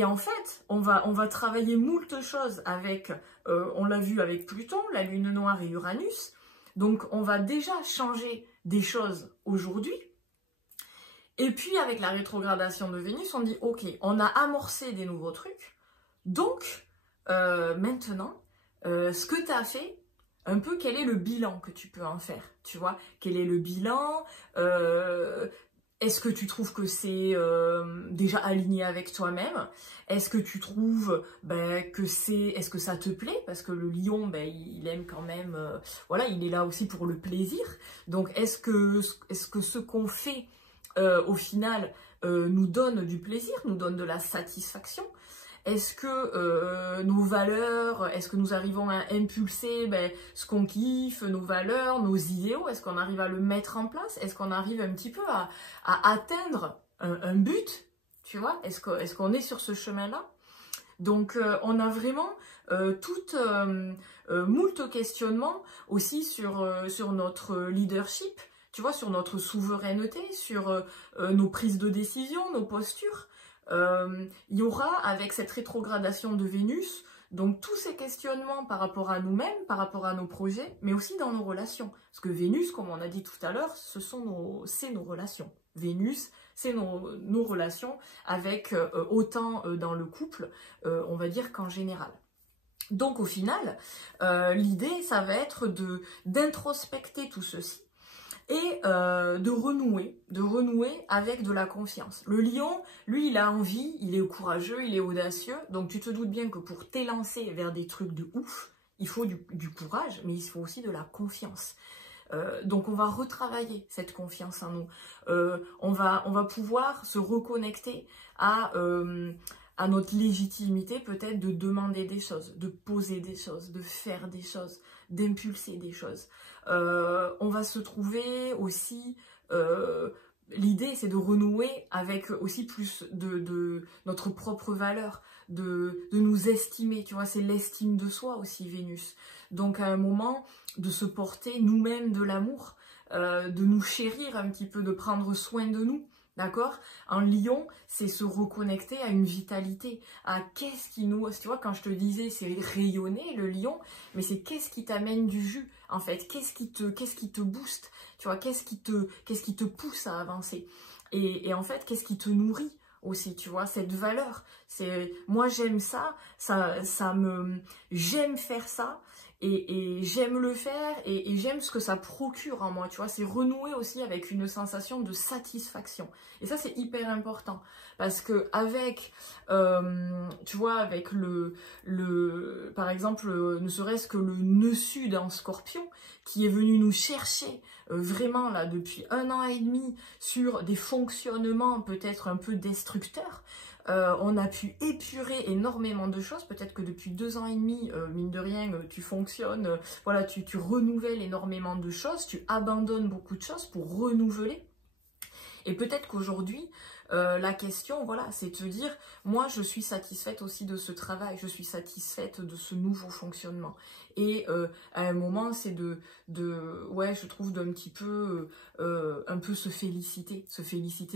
en fait, on va travailler moult choses avec, on l'a vu avec Pluton, la Lune noire et Uranus. Donc, on va déjà changer des choses aujourd'hui. Et puis, avec la rétrogradation de Vénus, on dit, ok, on a amorcé des nouveaux trucs. Donc, maintenant, ce que tu as fait, un peu, quel est le bilan que tu peux en faire, tu vois? Quel est le bilan? Est-ce que tu trouves que c'est déjà aligné avec toi-même? Est-ce que tu trouves que est-ce que ça te plaît? Parce que le lion, il aime quand même, voilà, il est là aussi pour le plaisir. Donc, est-ce que ce qu'on fait, au final, nous donne du plaisir, nous donne de la satisfaction? Est-ce que nos valeurs, est-ce que nous arrivons à impulser ce qu'on kiffe, nos valeurs, nos idéaux? Est-ce qu'on arrive à le mettre en place? Est-ce qu'on arrive un petit peu à atteindre un but? Tu vois? Est-ce qu'on est sur ce chemin-là? Donc, on a vraiment moult questionnements aussi sur notre leadership, tu vois, sur notre souveraineté, sur nos prises de décision, nos postures. Il y aura avec cette rétrogradation de Vénus, donc tous ces questionnements par rapport à nous-mêmes, par rapport à nos projets, mais aussi dans nos relations. Parce que Vénus, comme on a dit tout à l'heure, c'est nos relations. Vénus, c'est nos relations avec autant dans le couple, on va dire qu'en général. Donc au final, l'idée, ça va être d'introspecter tout ceci et de renouer avec de la confiance. Le lion, lui, il a envie, il est courageux, il est audacieux, donc tu te doutes bien que pour t'élancer vers des trucs de ouf, il faut du courage, mais il faut aussi de la confiance. Donc on va retravailler cette confiance en nous. On va pouvoir se reconnecter à notre légitimité peut-être de demander des choses, de poser des choses, de faire des choses, d'impulser des choses. On va se trouver aussi, l'idée c'est de renouer avec aussi plus de notre propre valeur, de nous estimer, tu vois, c'est l'estime de soi aussi Vénus. Donc à un moment, de se porter nous-mêmes de l'amour, de nous chérir un petit peu, de prendre soin de nous. D'accord? En lion, c'est se reconnecter à une vitalité, à qu'est-ce qui nous... Tu vois, quand je te disais, c'est rayonner le lion, mais c'est qu'est-ce qui t'amène du jus, en fait? Qu'est-ce qui te booste? Tu vois, qu'est-ce qui te pousse à avancer? Et en fait, qu'est-ce qui te nourrit aussi, tu vois, cette valeur? C'est moi, j'aime ça, j'aime faire ça. Et j'aime le faire et j'aime ce que ça procure en moi, tu vois, c'est renouer aussi avec une sensation de satisfaction. Et ça, c'est hyper important parce que avec, tu vois, avec par exemple, ne serait-ce que le nœud sud en Scorpion qui est venu nous chercher vraiment là depuis 1 an et demi sur des fonctionnements peut-être un peu destructeurs. On a pu épurer énormément de choses, peut-être que depuis 2 ans et demi, mine de rien, tu fonctionnes, voilà, tu renouvelles énormément de choses, tu abandonnes beaucoup de choses pour renouveler. Et peut-être qu'aujourd'hui, la question, voilà, c'est de te dire, moi je suis satisfaite aussi de ce travail, je suis satisfaite de ce nouveau fonctionnement. Et à un moment, c'est ouais, je trouve d'un petit peu, un peu se féliciter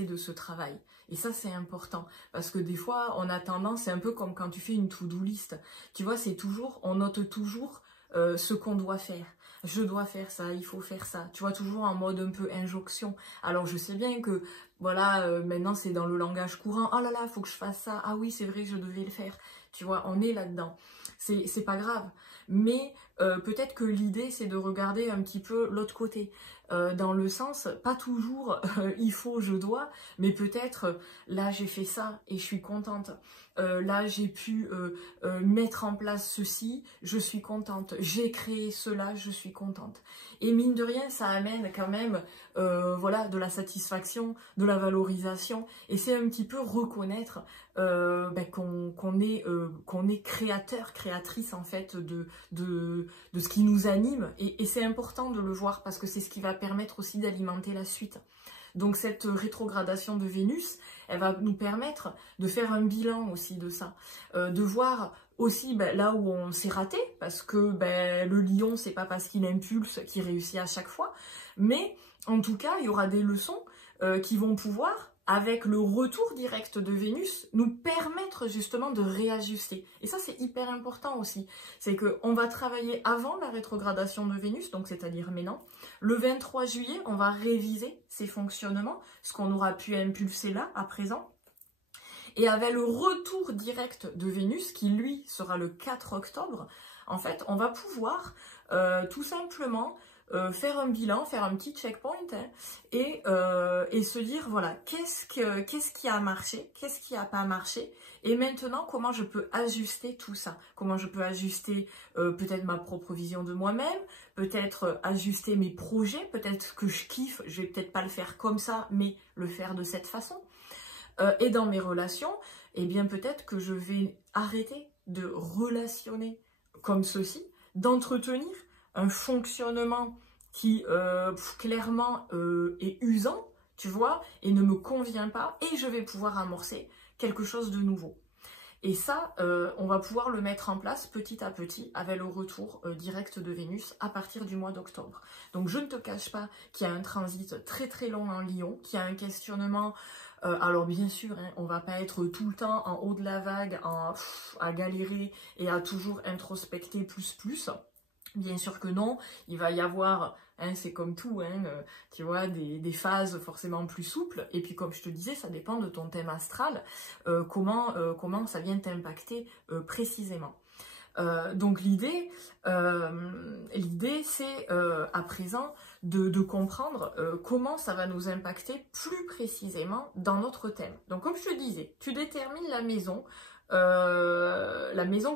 de ce travail. Et ça, c'est important. Parce que des fois, on a tendance, c'est un peu comme quand tu fais une to-do list. Tu vois, c'est toujours, on note toujours ce qu'on doit faire. Je dois faire ça, il faut faire ça. Tu vois, toujours en mode un peu injonction. Alors, je sais bien que, voilà, maintenant, c'est dans le langage courant. Oh là là, il faut que je fasse ça. Ah oui, c'est vrai que je devais le faire. Tu vois, on est là-dedans. C'est pas grave. Mais peut-être que l'idée, c'est de regarder un petit peu l'autre côté. Dans le sens, pas toujours il faut, je dois, mais peut-être là j'ai fait ça et je suis contente. Là j'ai pu mettre en place ceci, je suis contente. J'ai créé cela, je suis contente. Et mine de rien, ça amène quand même voilà, de la satisfaction, de la valorisation. Et c'est un petit peu reconnaître qu'on est créateur, créatrice en fait de ce qui nous anime. Et c'est important de le voir parce que c'est ce qui va permettre aussi d'alimenter la suite. Donc cette rétrogradation de Vénus, elle va nous permettre de faire un bilan aussi de ça, de voir aussi là où on s'est raté, parce que le lion, c'est pas parce qu'il impulse qu'il réussit à chaque fois, mais en tout cas, il y aura des leçons qui vont pouvoir, avec le retour direct de Vénus, nous permettre justement de réajuster. Et ça, c'est hyper important aussi. C'est qu'on va travailler avant la rétrogradation de Vénus, donc c'est-à-dire maintenant. Le 23 juillet, on va réviser ces fonctionnements, ce qu'on aura pu impulser là, à présent. Et avec le retour direct de Vénus, qui lui sera le 4 octobre, en fait, on va pouvoir tout simplement faire un bilan, faire un petit checkpoint et se dire, voilà, qu'est-ce qui a marché, qu'est-ce qui n'a pas marché, et maintenant, comment je peux ajuster tout ça, comment je peux ajuster peut-être ma propre vision de moi-même, peut-être ajuster mes projets, peut-être que je kiffe, je vais peut-être pas le faire comme ça, mais le faire de cette façon. Et dans mes relations, eh bien peut-être que je vais arrêter de relationner comme ceci, d'entretenir un fonctionnement qui clairement est usant, tu vois, et ne me convient pas, et je vais pouvoir amorcer quelque chose de nouveau. Et ça, on va pouvoir le mettre en place petit à petit avec le retour direct de Vénus à partir du mois d'octobre. Donc je ne te cache pas qu'il y a un transit très très long en Lion, qu'il y a un questionnement. Alors bien sûr, hein, on va pas être tout le temps en haut de la vague, à galérer et à toujours introspecter plus. Bien sûr que non, il va y avoir, hein, c'est comme tout, hein, tu vois, des phases forcément plus souples. Et puis comme je te disais, ça dépend de ton thème astral, comment ça vient t'impacter précisément. Donc l'idée c'est à présent de comprendre comment ça va nous impacter plus précisément dans notre thème. Donc comme je te disais, tu détermines la maison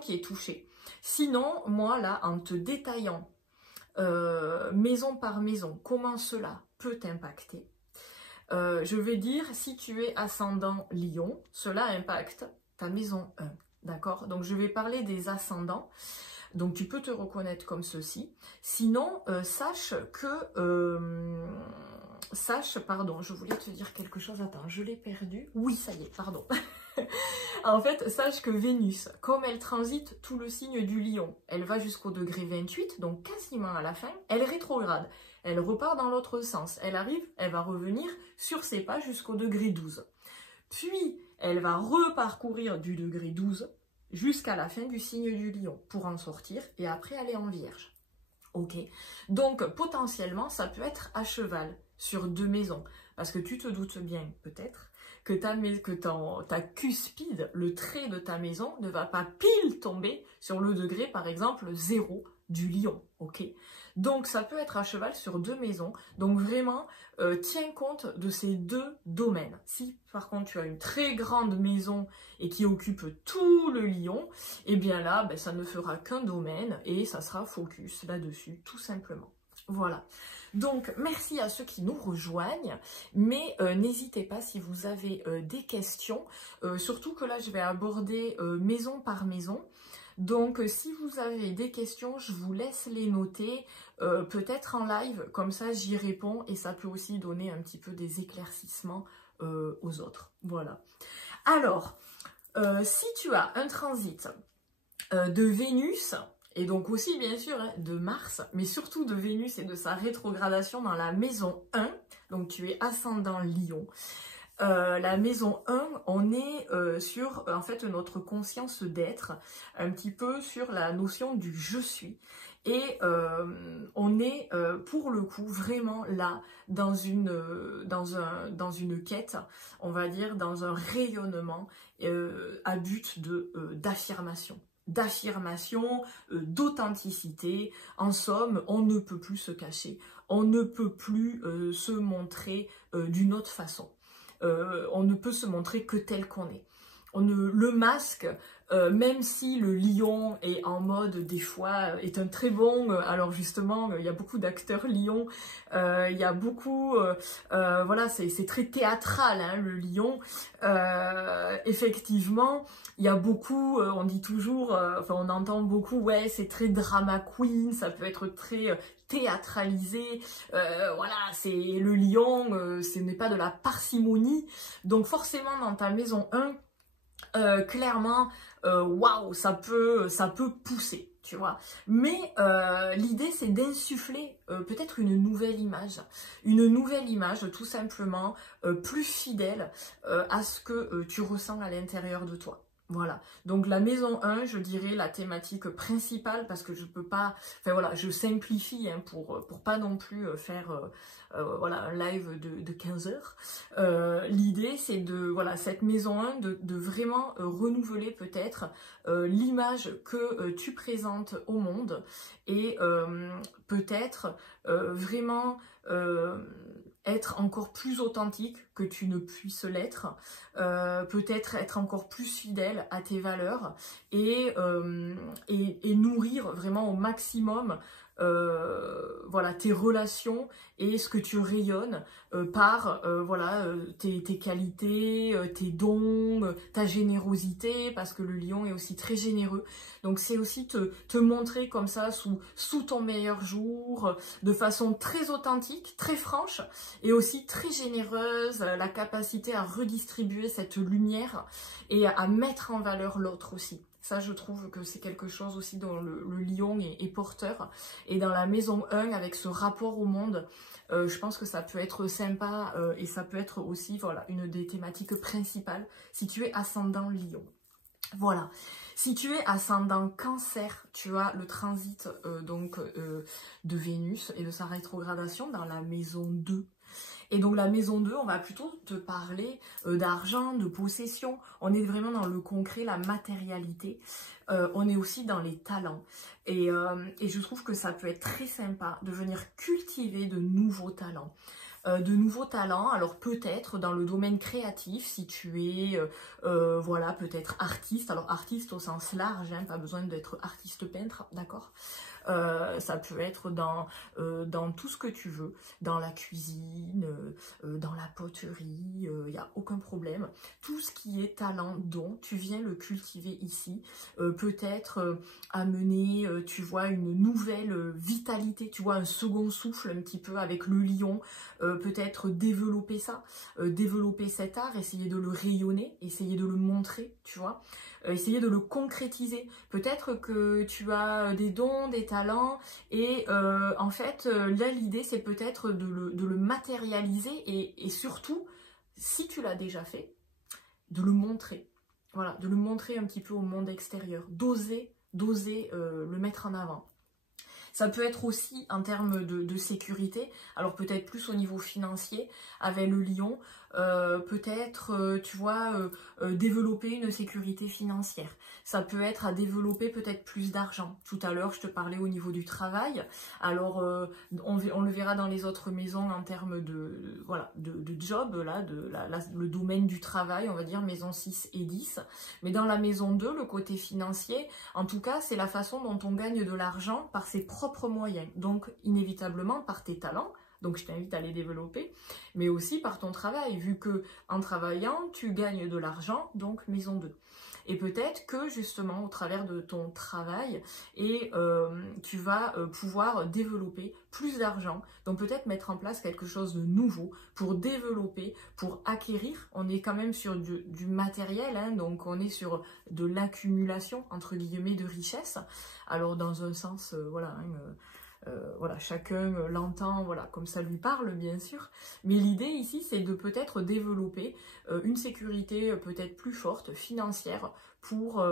qui est touchée. Sinon, moi là, en te détaillant maison par maison, comment cela peut t'impacter, je vais dire, si tu es ascendant Lion, cela impacte ta maison 1. D'accord? Donc, je vais parler des ascendants. Donc, tu peux te reconnaître comme ceci. Sinon, sache, pardon, je voulais te dire quelque chose. Attends, je l'ai perdu. Oui, ça y est, pardon. En fait, sache que Vénus, comme elle transite tout le signe du Lion, elle va jusqu'au degré 28, donc quasiment à la fin, elle rétrograde. Elle repart dans l'autre sens. Elle arrive, elle va revenir sur ses pas jusqu'au degré 12. Puis, elle va reparcourir du degré 12 jusqu'à la fin du signe du Lion pour en sortir et après aller en Vierge. Ok, donc potentiellement, ça peut être à cheval sur 2 maisons. Parce que tu te doutes bien, peut-être, que ta cuspide, le trait de ta maison, ne va pas pile tomber sur le degré, par exemple, 0 du Lion. Ok, donc ça peut être à cheval sur 2 maisons. Donc vraiment, tiens compte de ces 2 domaines. Si par contre tu as une très grande maison et qui occupe tout le Lion, eh bien là, ça ne fera qu'un domaine et ça sera focus là-dessus, tout simplement. Voilà. Donc, merci à ceux qui nous rejoignent, mais n'hésitez pas si vous avez des questions, surtout que là, je vais aborder maison par maison. Donc, si vous avez des questions, je vous laisse les noter, peut-être en live, comme ça j'y réponds et ça peut aussi donner un petit peu des éclaircissements aux autres. Voilà. Alors, si tu as un transit de Vénus, et donc aussi bien sûr hein, de Mars, mais surtout de Vénus et de sa rétrogradation dans la maison 1, donc tu es ascendant Lion, La maison 1, on est sur en fait notre conscience d'être, un petit peu sur la notion du je suis. Et on est pour le coup vraiment là dans une quête, on va dire dans un rayonnement à but d'affirmation, d'authenticité. En somme, on ne peut plus se cacher, on ne peut plus se montrer d'une autre façon. On ne peut se montrer que tel qu'on est. Le masque, même si le lion est en mode des fois, est un très bon, alors justement il y a beaucoup d'acteurs lions, il y a beaucoup, voilà, c'est très théâtral hein, le lion, effectivement il y a beaucoup, on dit toujours, enfin on entend beaucoup, ouais c'est très drama queen, ça peut être très théâtralisé, voilà, c'est le lion, ce n'est pas de la parcimonie, donc forcément dans ta maison 1, clairement, waouh, ça peut pousser, tu vois. Mais l'idée, c'est d'insuffler peut-être une nouvelle image tout simplement plus fidèle à ce que tu ressens à l'intérieur de toi. Voilà, donc la maison 1, je dirais la thématique principale, parce que je peux pas, enfin voilà, je simplifie hein, pour pas non plus faire voilà, un live de 15 heures. L'idée c'est de, voilà, cette maison 1, de vraiment renouveler peut-être l'image que tu présentes au monde, et peut-être vraiment être encore plus authentique que tu ne puisses l'être, peut-être être encore plus fidèle à tes valeurs et nourrir vraiment au maximum voilà, tes relations et ce que tu rayonnes par voilà, tes qualités, tes dons, ta générosité, parce que le lion est aussi très généreux. Donc c'est aussi te montrer comme ça sous ton meilleur jour, de façon très authentique, très franche et aussi très généreuse, la capacité à redistribuer cette lumière et à mettre en valeur l'autre aussi. Ça, je trouve que c'est quelque chose aussi dont le lion est porteur. Et dans la maison 1, avec ce rapport au monde, je pense que ça peut être sympa et ça peut être aussi voilà, une des thématiques principales si tu es ascendant lion. Voilà. Si tu es ascendant cancer, tu as le transit donc de Vénus et de sa rétrogradation dans la maison 2. Et donc la maison 2, on va plutôt te parler d'argent, de possession. On est vraiment dans le concret, la matérialité. On est aussi dans les talents. Et je trouve que ça peut être très sympa de venir cultiver de nouveaux talents. Alors peut-être dans le domaine créatif, si tu es, voilà, peut-être artiste, alors artiste au sens large, hein, pas besoin d'être artiste peintre, d'accord ? Ça peut être dans tout ce que tu veux, dans la cuisine, dans la poterie, il n'y a aucun problème. Tout ce qui est talent, don, tu viens le cultiver ici, peut-être amener, tu vois, une nouvelle vitalité, tu vois, un second souffle un petit peu avec le lion, peut-être développer ça, développer cet art, essayer de le rayonner, essayer de le montrer, tu vois. Essayer de le concrétiser. Peut-être que tu as des dons, des talents et en fait là l'idée c'est peut-être de le matérialiser et surtout si tu l'as déjà fait, de le montrer. Voilà, de le montrer un petit peu au monde extérieur, d'oser le mettre en avant. Ça peut être aussi en termes de sécurité, alors peut-être plus au niveau financier, avec le lion, peut-être, tu vois, développer une sécurité financière. Ça peut être à développer peut-être plus d'argent. Tout à l'heure, je te parlais au niveau du travail. Alors, on le verra dans les autres maisons en termes de, voilà, de job, là, le domaine du travail, on va dire maison 6 et 10. Mais dans la maison 2, le côté financier, en tout cas, c'est la façon dont on gagne de l'argent par ses propres moyens. Donc, inévitablement, par tes talents. Donc je t'invite à les développer, mais aussi par ton travail, vu que en travaillant, tu gagnes de l'argent, donc maison 2. Et peut-être que justement au travers de ton travail, tu vas pouvoir développer plus d'argent, donc peut-être mettre en place quelque chose de nouveau pour développer, pour acquérir. On est quand même sur du matériel, hein, donc on est sur de l'accumulation, entre guillemets, de richesse. Alors dans un sens, voilà, hein, voilà, chacun l'entend, voilà, comme ça lui parle, bien sûr. Mais l'idée ici, c'est de peut-être développer une sécurité peut-être plus forte, financière, pour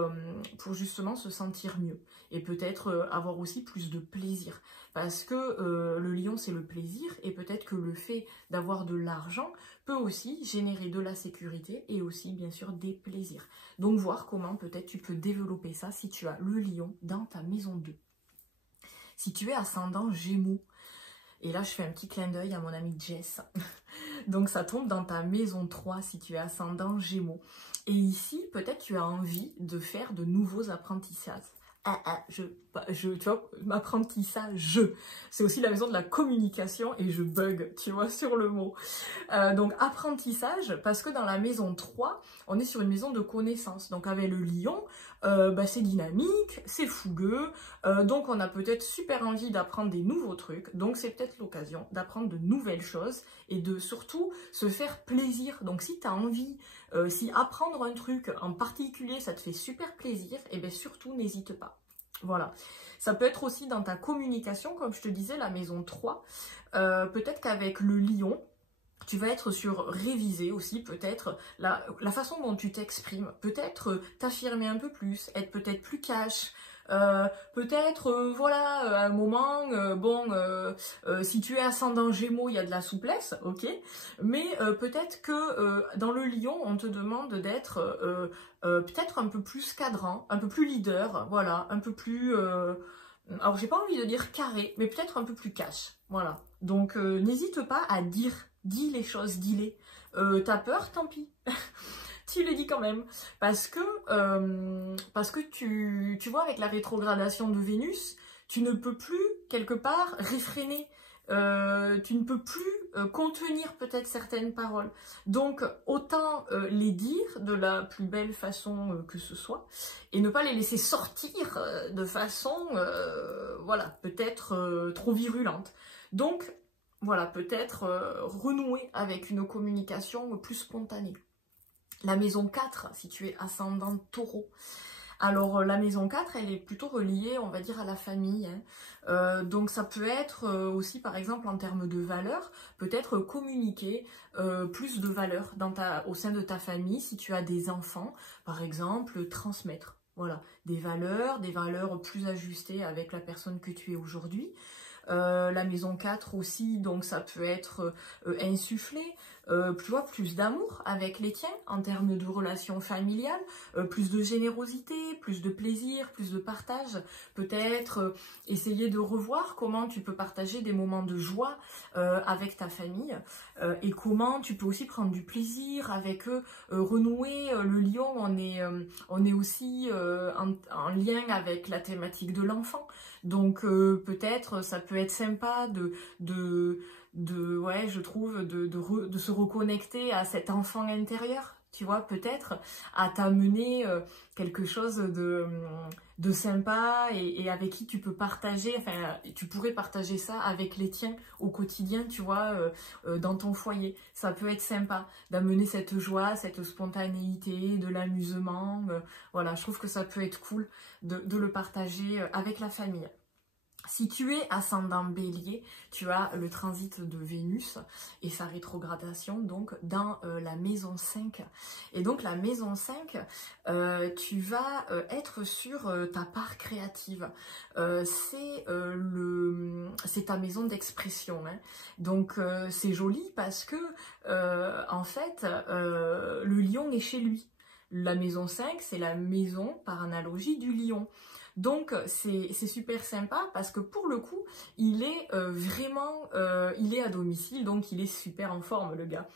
justement se sentir mieux. Et peut-être avoir aussi plus de plaisir. Parce que le lion, c'est le plaisir, et peut-être que le fait d'avoir de l'argent peut aussi générer de la sécurité et aussi, bien sûr, des plaisirs. Donc, voir comment peut-être tu peux développer ça si tu as le lion dans ta maison 2. Si tu es ascendant Gémeaux, et là, je fais un petit clin d'œil à mon amie Jess. Donc, ça tombe dans ta maison 3 si tu es ascendant Gémeaux. Et ici, peut-être tu as envie de faire de nouveaux apprentissages. Tu vois, apprentissage, c'est aussi la maison de la communication et je bug, tu vois, sur le mot. Donc, apprentissage, parce que dans la maison 3, on est sur une maison de connaissance. Donc, avec le lion, c'est dynamique, c'est fougueux, donc on a peut-être super envie d'apprendre des nouveaux trucs. Donc, c'est peut-être l'occasion d'apprendre de nouvelles choses et de surtout se faire plaisir. Donc, si tu as envie, si apprendre un truc en particulier, ça te fait super plaisir, et bien surtout, n'hésite pas. Voilà. Ça peut être aussi dans ta communication, comme je te disais, la maison 3. Peut-être qu'avec le lion, tu vas être sur réviser aussi, peut-être la façon dont tu t'exprimes, peut-être t'affirmer un peu plus, être peut-être plus cash, peut-être, voilà, à un moment, si tu es ascendant Gémeaux, il y a de la souplesse, ok, mais peut-être que dans le lion, on te demande d'être peut-être un peu plus cadrant, un peu plus leader, voilà, un peu plus... alors, j'ai pas envie de dire carré, mais peut-être un peu plus cash, voilà. Donc, n'hésite pas à dire, dis les choses, dis-les. T'as peur, tant pis. Tu les dis quand même. Parce que tu vois, avec la rétrogradation de Vénus, tu ne peux plus, quelque part, réfréner. Tu ne peux plus contenir peut-être certaines paroles. Donc, autant les dire de la plus belle façon que ce soit, et ne pas les laisser sortir de façon, voilà, peut-être trop virulente. Donc, voilà, peut-être renouer avec une communication plus spontanée. La maison 4, si tu es ascendant Taureau. Alors, la maison 4, elle est plutôt reliée, on va dire, à la famille. Hein. Donc, ça peut être aussi, par exemple, en termes de valeurs, peut-être communiquer plus de valeurs au sein de ta famille. Si tu as des enfants, par exemple, transmettre. Voilà, des valeurs plus ajustées avec la personne que tu es aujourd'hui. La maison 4 aussi, donc ça peut être insufflé, tu vois, plus d'amour avec les tiens en termes de relations familiales, plus de générosité, plus de plaisir, plus de partage, peut-être essayer de revoir comment tu peux partager des moments de joie avec ta famille et comment tu peux aussi prendre du plaisir avec eux, renouer. Le lion, on est aussi en lien avec la thématique de l'enfant. Donc peut-être ça peut être sympa ouais, je trouve, de se reconnecter à cet enfant intérieur, tu vois, peut-être à t'amener quelque chose de sympa et avec qui tu peux partager, enfin, tu pourrais partager ça avec les tiens au quotidien, tu vois, dans ton foyer. Ça peut être sympa d'amener cette joie, cette spontanéité, de l'amusement, voilà, je trouve que ça peut être cool de le partager avec la famille. Si tu es ascendant Bélier, tu as le transit de Vénus et sa rétrogradation donc dans la maison 5. Et donc la maison 5, tu vas être sur ta part créative. C'est ta maison d'expression. Hein. Donc c'est joli parce que en fait, le lion est chez lui. La maison 5, c'est la maison par analogie du lion. Donc c'est super sympa parce que pour le coup, il est vraiment, il est à domicile, donc il est super en forme le gars.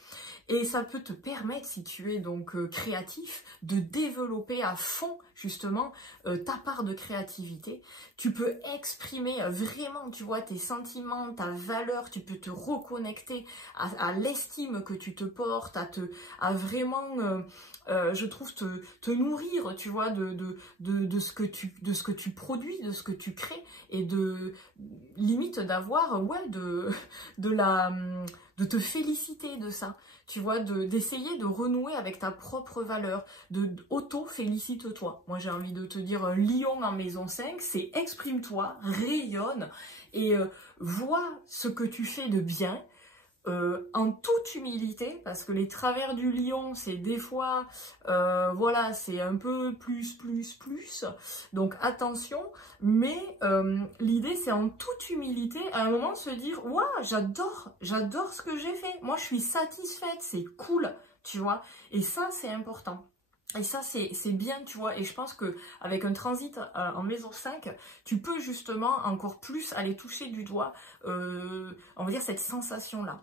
Et ça peut te permettre, si tu es donc créatif, de développer à fond justement ta part de créativité. Tu peux exprimer vraiment, tu vois, tes sentiments, ta valeur, tu peux te reconnecter à l'estime que tu te portes, à vraiment... je trouve te nourrir, tu vois, de ce ce que tu produis, de ce que tu crées, et de limite d'avoir, ouais, de te féliciter de ça, tu vois, d'essayer de renouer avec ta propre valeur, de auto-félicite-toi. Moi j'ai envie de te dire, un lion en maison 5, c'est exprime-toi, rayonne, et vois ce que tu fais de bien, en toute humilité, parce que les travers du lion, c'est des fois, voilà, c'est un peu plus, donc attention, mais l'idée c'est en toute humilité, à un moment se dire, waouh, j'adore ce que j'ai fait, moi je suis satisfaite, c'est cool, tu vois, et ça c'est important. Et ça, c'est bien, tu vois, et je pense qu'avec un transit en maison 5, tu peux justement encore plus aller toucher du doigt, on va dire, cette sensation-là.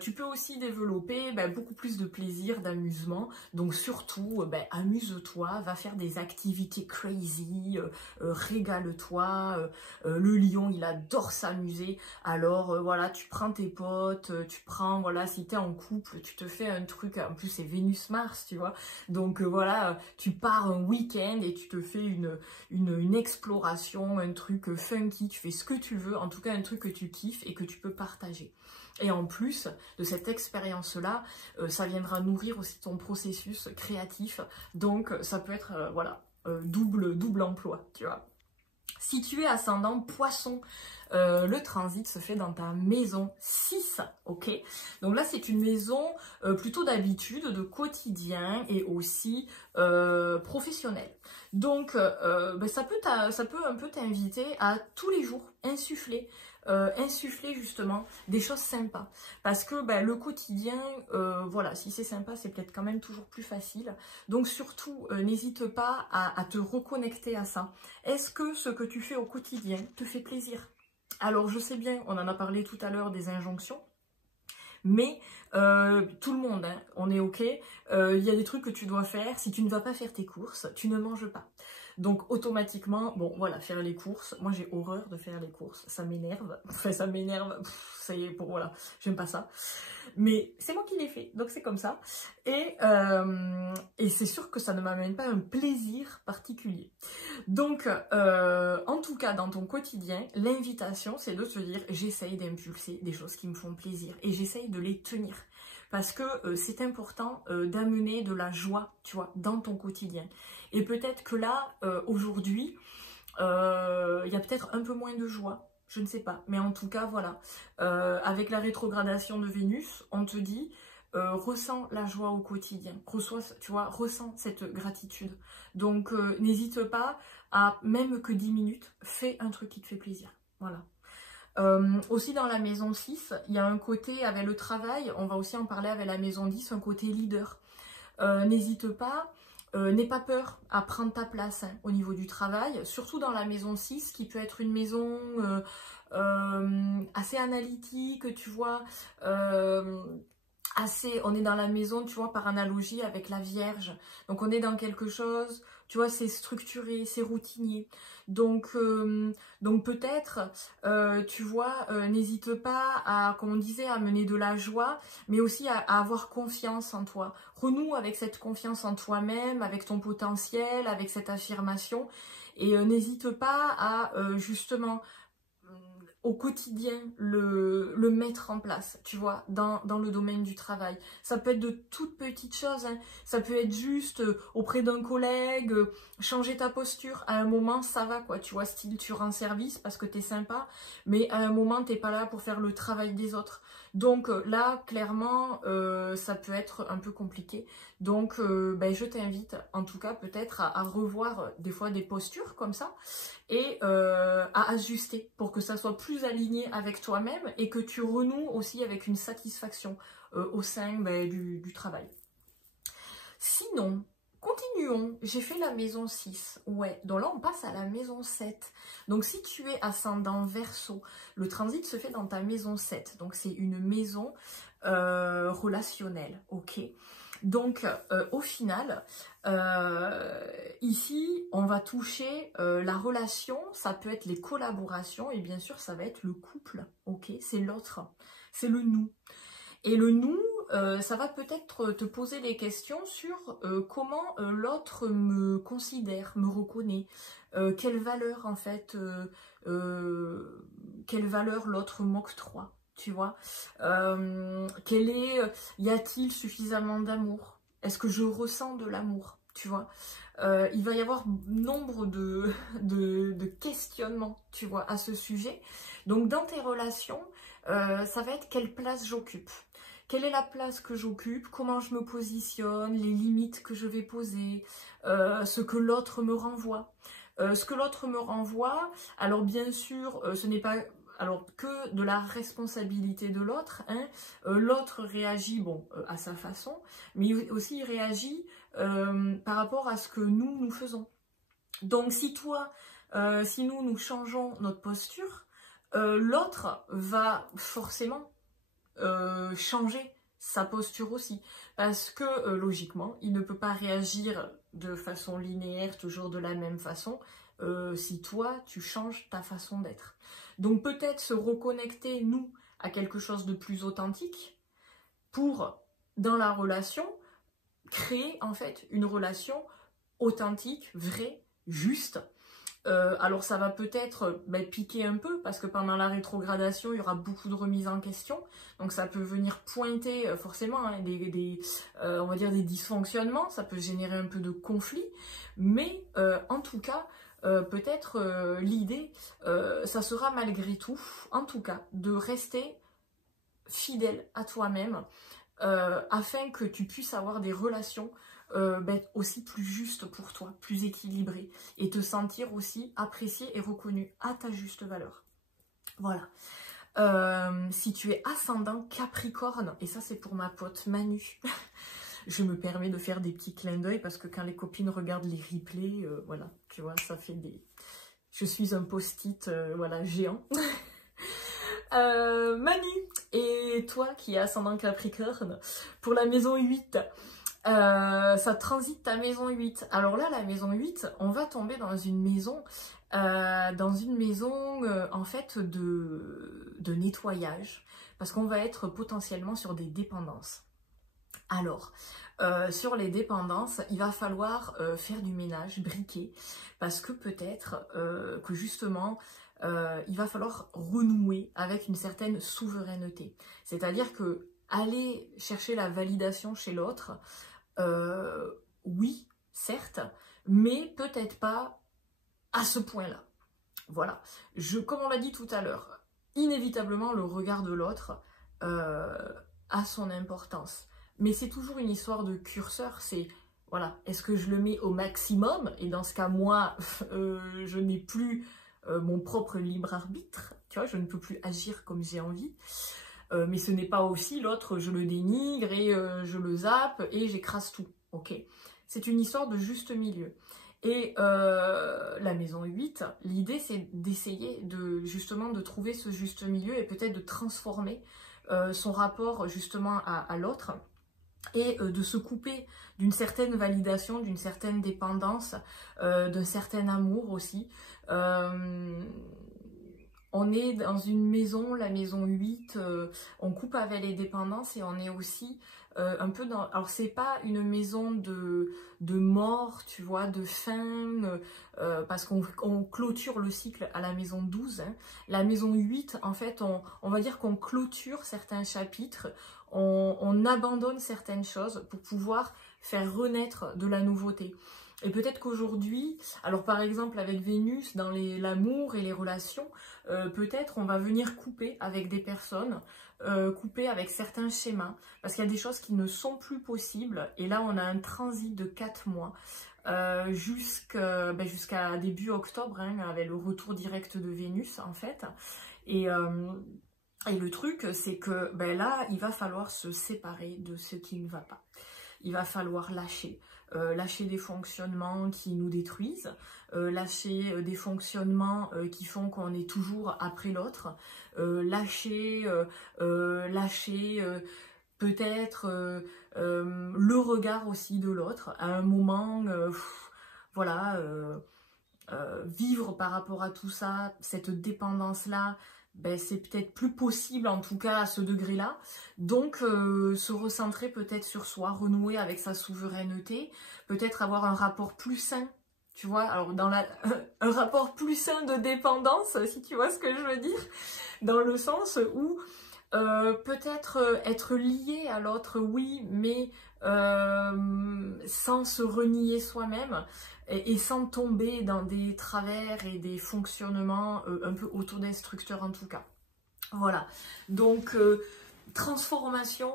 Tu peux aussi développer beaucoup plus de plaisir, d'amusement, donc surtout amuse-toi, va faire des activités crazy, régale-toi, le lion il adore s'amuser, alors voilà, tu prends tes potes, tu prends, voilà, si t'es en couple, tu te fais un truc, en plus c'est Vénus-Mars, tu vois, donc voilà, tu pars un week-end et tu te fais une exploration, un truc funky, tu fais ce que tu veux, en tout cas un truc que tu kiffes et que tu peux partager. Et en plus de cette expérience-là, ça viendra nourrir aussi ton processus créatif. Donc ça peut être voilà, double emploi, tu vois. Si tu es ascendant Poisson, le transit se fait dans ta maison 6, ok? Donc là, c'est une maison plutôt d'habitude, quotidien et aussi professionnel. Donc, ça peut un peu t'inviter à tous les jours insuffler justement des choses sympas, parce que le quotidien, voilà, si c'est sympa, c'est peut-être quand même toujours plus facile, donc surtout n'hésite pas à te reconnecter à ça. Est-ce que ce que tu fais au quotidien te fait plaisir? Alors je sais bien, on en a parlé tout à l'heure des injonctions, mais tout le monde, hein, on est ok, il y a des trucs que tu dois faire. Si tu ne vas pas faire tes courses, tu ne manges pas. Donc automatiquement, bon voilà, faire les courses, moi j'ai horreur de faire les courses, ça m'énerve, enfin ça m'énerve, ça y est, bon voilà, j'aime pas ça. Mais c'est moi qui l'ai fait, donc c'est comme ça. Et c'est sûr que ça ne m'amène pas un plaisir particulier. Donc, en tout cas, dans ton quotidien, l'invitation, c'est de te dire, j'essaye d'impulser des choses qui me font plaisir. Et j'essaye de les tenir. Parce que c'est important d'amener de la joie, tu vois, dans ton quotidien. Et peut-être que là, aujourd'hui, il y a peut-être un peu moins de joie. Je ne sais pas, mais en tout cas, voilà. Avec la rétrogradation de Vénus, on te dit, ressens la joie au quotidien, ressens cette gratitude. Donc, n'hésite pas à, même que 10 minutes, fais un truc qui te fait plaisir. Voilà. Aussi dans la maison 6, il y a un côté avec le travail, on va aussi en parler avec la maison 10, un côté leader. N'hésite pas. N'aie pas peur à prendre ta place hein, au niveau du travail, surtout dans la maison 6 qui peut être une maison assez analytique, tu vois, on est dans la maison, tu vois, par analogie avec la Vierge, donc on est dans quelque chose, tu vois, c'est structuré, c'est routinier, donc peut-être, tu vois, n'hésite pas à, comme on disait, à mener de la joie, mais aussi à avoir confiance en toi, renoue avec cette confiance en toi-même, avec ton potentiel, avec cette affirmation, et n'hésite pas à, justement, au quotidien le mettre en place, tu vois, dans le domaine du travail. Ça peut être de toutes petites choses, hein. Ça peut être juste auprès d'un collègue, changer ta posture. À un moment, ça va, quoi, tu vois, style tu rends service parce que t'es sympa, mais à un moment, t'es pas là pour faire le travail des autres. Donc là, clairement, ça peut être un peu compliqué. Donc, je t'invite, en tout cas, peut-être à revoir des fois des postures comme ça et à ajuster pour que ça soit plus aligné avec toi-même et que tu renoues aussi avec une satisfaction au sein du travail. Sinon, continuons. J'ai fait la maison 6. Ouais, donc là on passe à la maison 7. Donc si tu es ascendant Verseau, le transit se fait dans ta maison 7. Donc c'est une maison relationnelle, ok. Donc au final, ici on va toucher la relation, ça peut être les collaborations et bien sûr ça va être le couple, ok, c'est l'autre, c'est le nous. Et le nous, ça va peut-être te poser des questions sur comment l'autre me considère, me reconnaît, quelle valeur en fait, quelle valeur l'autre m'octroie, tu vois. Y a-t-il suffisamment d'amour? Est-ce que je ressens de l'amour, tu vois? Il va y avoir nombre de questionnements, tu vois, à ce sujet. Donc dans tes relations, ça va être quelle place j'occupe. Quelle est la place que j'occupe, comment je me positionne, les limites que je vais poser, ce que l'autre me renvoie. Ce que l'autre me renvoie, alors bien sûr, ce n'est pas alors que de la responsabilité de l'autre. Hein. L'autre réagit bon, à sa façon, mais aussi il réagit par rapport à ce que nous faisons. Donc si si nous changeons notre posture, l'autre va forcément changer sa posture aussi, parce que logiquement, il ne peut pas réagir de façon linéaire, toujours de la même façon, si toi, tu changes ta façon d'être. Donc peut-être se reconnecter, nous, à quelque chose de plus authentique, pour, dans la relation, créer en fait une relation authentique, vraie, juste. Alors ça va peut-être piquer un peu parce que pendant la rétrogradation il y aura beaucoup de remises en question, donc ça peut venir pointer forcément hein, on va dire des dysfonctionnements, ça peut générer un peu de conflit, mais en tout cas peut-être l'idée ça sera malgré tout en tout cas de rester fidèle à toi-même afin que tu puisses avoir des relations aussi plus juste pour toi, plus équilibré, et te sentir aussi apprécié et reconnu à ta juste valeur. Voilà. Si tu es ascendant Capricorne, et ça c'est pour ma pote Manu, je me permets de faire des petits clins d'œil parce que quand les copines regardent les replays, voilà, tu vois, ça fait des... Je suis un post-it, voilà, géant. Manu, et toi qui es ascendant Capricorne, pour la maison 8, ça transite ta maison 8. Alors là, la maison 8, on va tomber dans une maison, en fait de nettoyage, parce qu'on va être potentiellement sur des dépendances. Alors, sur les dépendances, il va falloir faire du ménage, briquer, parce que peut-être que justement, il va falloir renouer avec une certaine souveraineté. C'est-à-dire que aller chercher la validation chez l'autre, oui, certes, mais peut-être pas à ce point-là. Voilà. Comme on l'a dit tout à l'heure, inévitablement, le regard de l'autre a son importance. Mais c'est toujours une histoire de curseur, c'est, voilà, est-ce que je le mets au maximum? Et dans ce cas, moi, je n'ai plus mon propre libre arbitre, tu vois, je ne peux plus agir comme j'ai envie. Mais ce n'est pas aussi l'autre, je le dénigre et je le zappe et j'écrase tout, ok? C'est une histoire de juste milieu. Et la maison 8, l'idée c'est d'essayer justement de trouver ce juste milieu et peut-être de transformer son rapport justement à l'autre et de se couper d'une certaine validation, d'une certaine dépendance, d'un certain amour aussi. On est dans une maison, la maison 8, on coupe avec les dépendances et on est aussi un peu dans... Alors c'est pas une maison de mort, tu vois, de fin, parce qu'on clôture le cycle à la maison 12. Hein. La maison 8, en fait, on va dire qu'on clôture certains chapitres, on abandonne certaines choses pour pouvoir faire renaître de la nouveauté. Et peut-être qu'aujourd'hui, alors par exemple avec Vénus, dans l'amour et les relations, peut-être on va venir couper avec des personnes, couper avec certains schémas, parce qu'il y a des choses qui ne sont plus possibles, et là on a un transit de 4 mois, jusqu'à début octobre, hein, avec le retour direct de Vénus en fait, et le truc c'est que là il va falloir se séparer de ce qui ne va pas, il va falloir lâcher. Lâcher des fonctionnements qui nous détruisent, lâcher des fonctionnements qui font qu'on est toujours après l'autre, lâcher peut-être le regard aussi de l'autre, à un moment, voilà, vivre par rapport à tout ça, cette dépendance-là, ben, c'est peut-être plus possible, en tout cas à ce degré-là. Donc, se recentrer peut-être sur soi, renouer avec sa souveraineté, peut-être avoir un rapport plus sain, tu vois, alors un rapport plus sain de dépendance, si tu vois ce que je veux dire, dans le sens où peut-être être lié à l'autre, oui, mais sans se renier soi-même et sans tomber dans des travers et des fonctionnements un peu autodestructeurs en tout cas. Voilà, donc transformation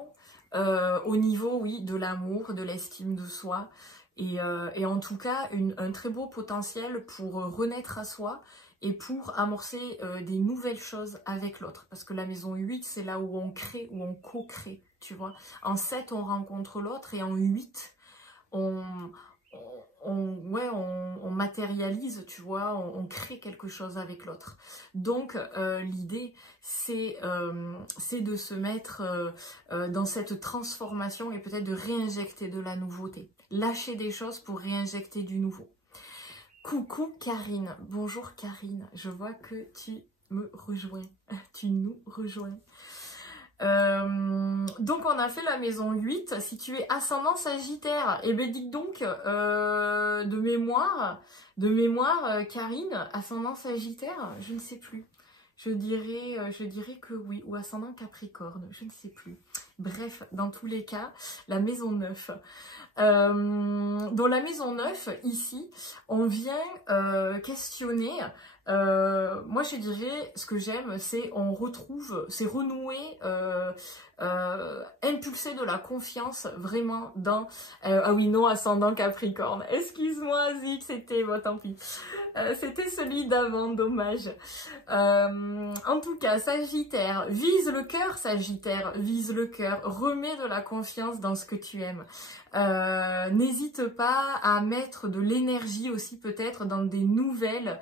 au niveau, oui, de l'amour, de l'estime de soi et en tout cas un très beau potentiel pour renaître à soi et pour amorcer des nouvelles choses avec l'autre. Parce que la maison 8, c'est là où on crée, où on co-crée, tu vois. En 7, on rencontre l'autre et en 8, on matérialise, tu vois, on crée quelque chose avec l'autre. Donc, l'idée, c'est de se mettre dans cette transformation et peut-être de réinjecter de la nouveauté. Lâcher des choses pour réinjecter du nouveau. Coucou Karine, bonjour Karine, je vois que tu me rejoins, tu nous rejoins. Donc on a fait la maison 8, si tu es ascendant Sagittaire, et bien dites donc, de mémoire, Karine, ascendant Sagittaire, je ne sais plus. Je dirais que oui, ou ascendant Capricorne, je ne sais plus. Bref, dans tous les cas, la maison 9. Dans la maison 9, ici, on vient questionner, moi je dirais, ce que j'aime, c'est on retrouve, c'est renouer, impulser de la confiance vraiment dans, ah oui, non, ascendant Capricorne, excuse-moi Zik, c'était, bon tant pis, c'était celui d'avant, dommage. En tout cas, Sagittaire, vise le cœur, Sagittaire, vise le cœur, remets de la confiance dans ce que tu aimes. N'hésite pas à mettre de l'énergie aussi peut-être dans des nouvelles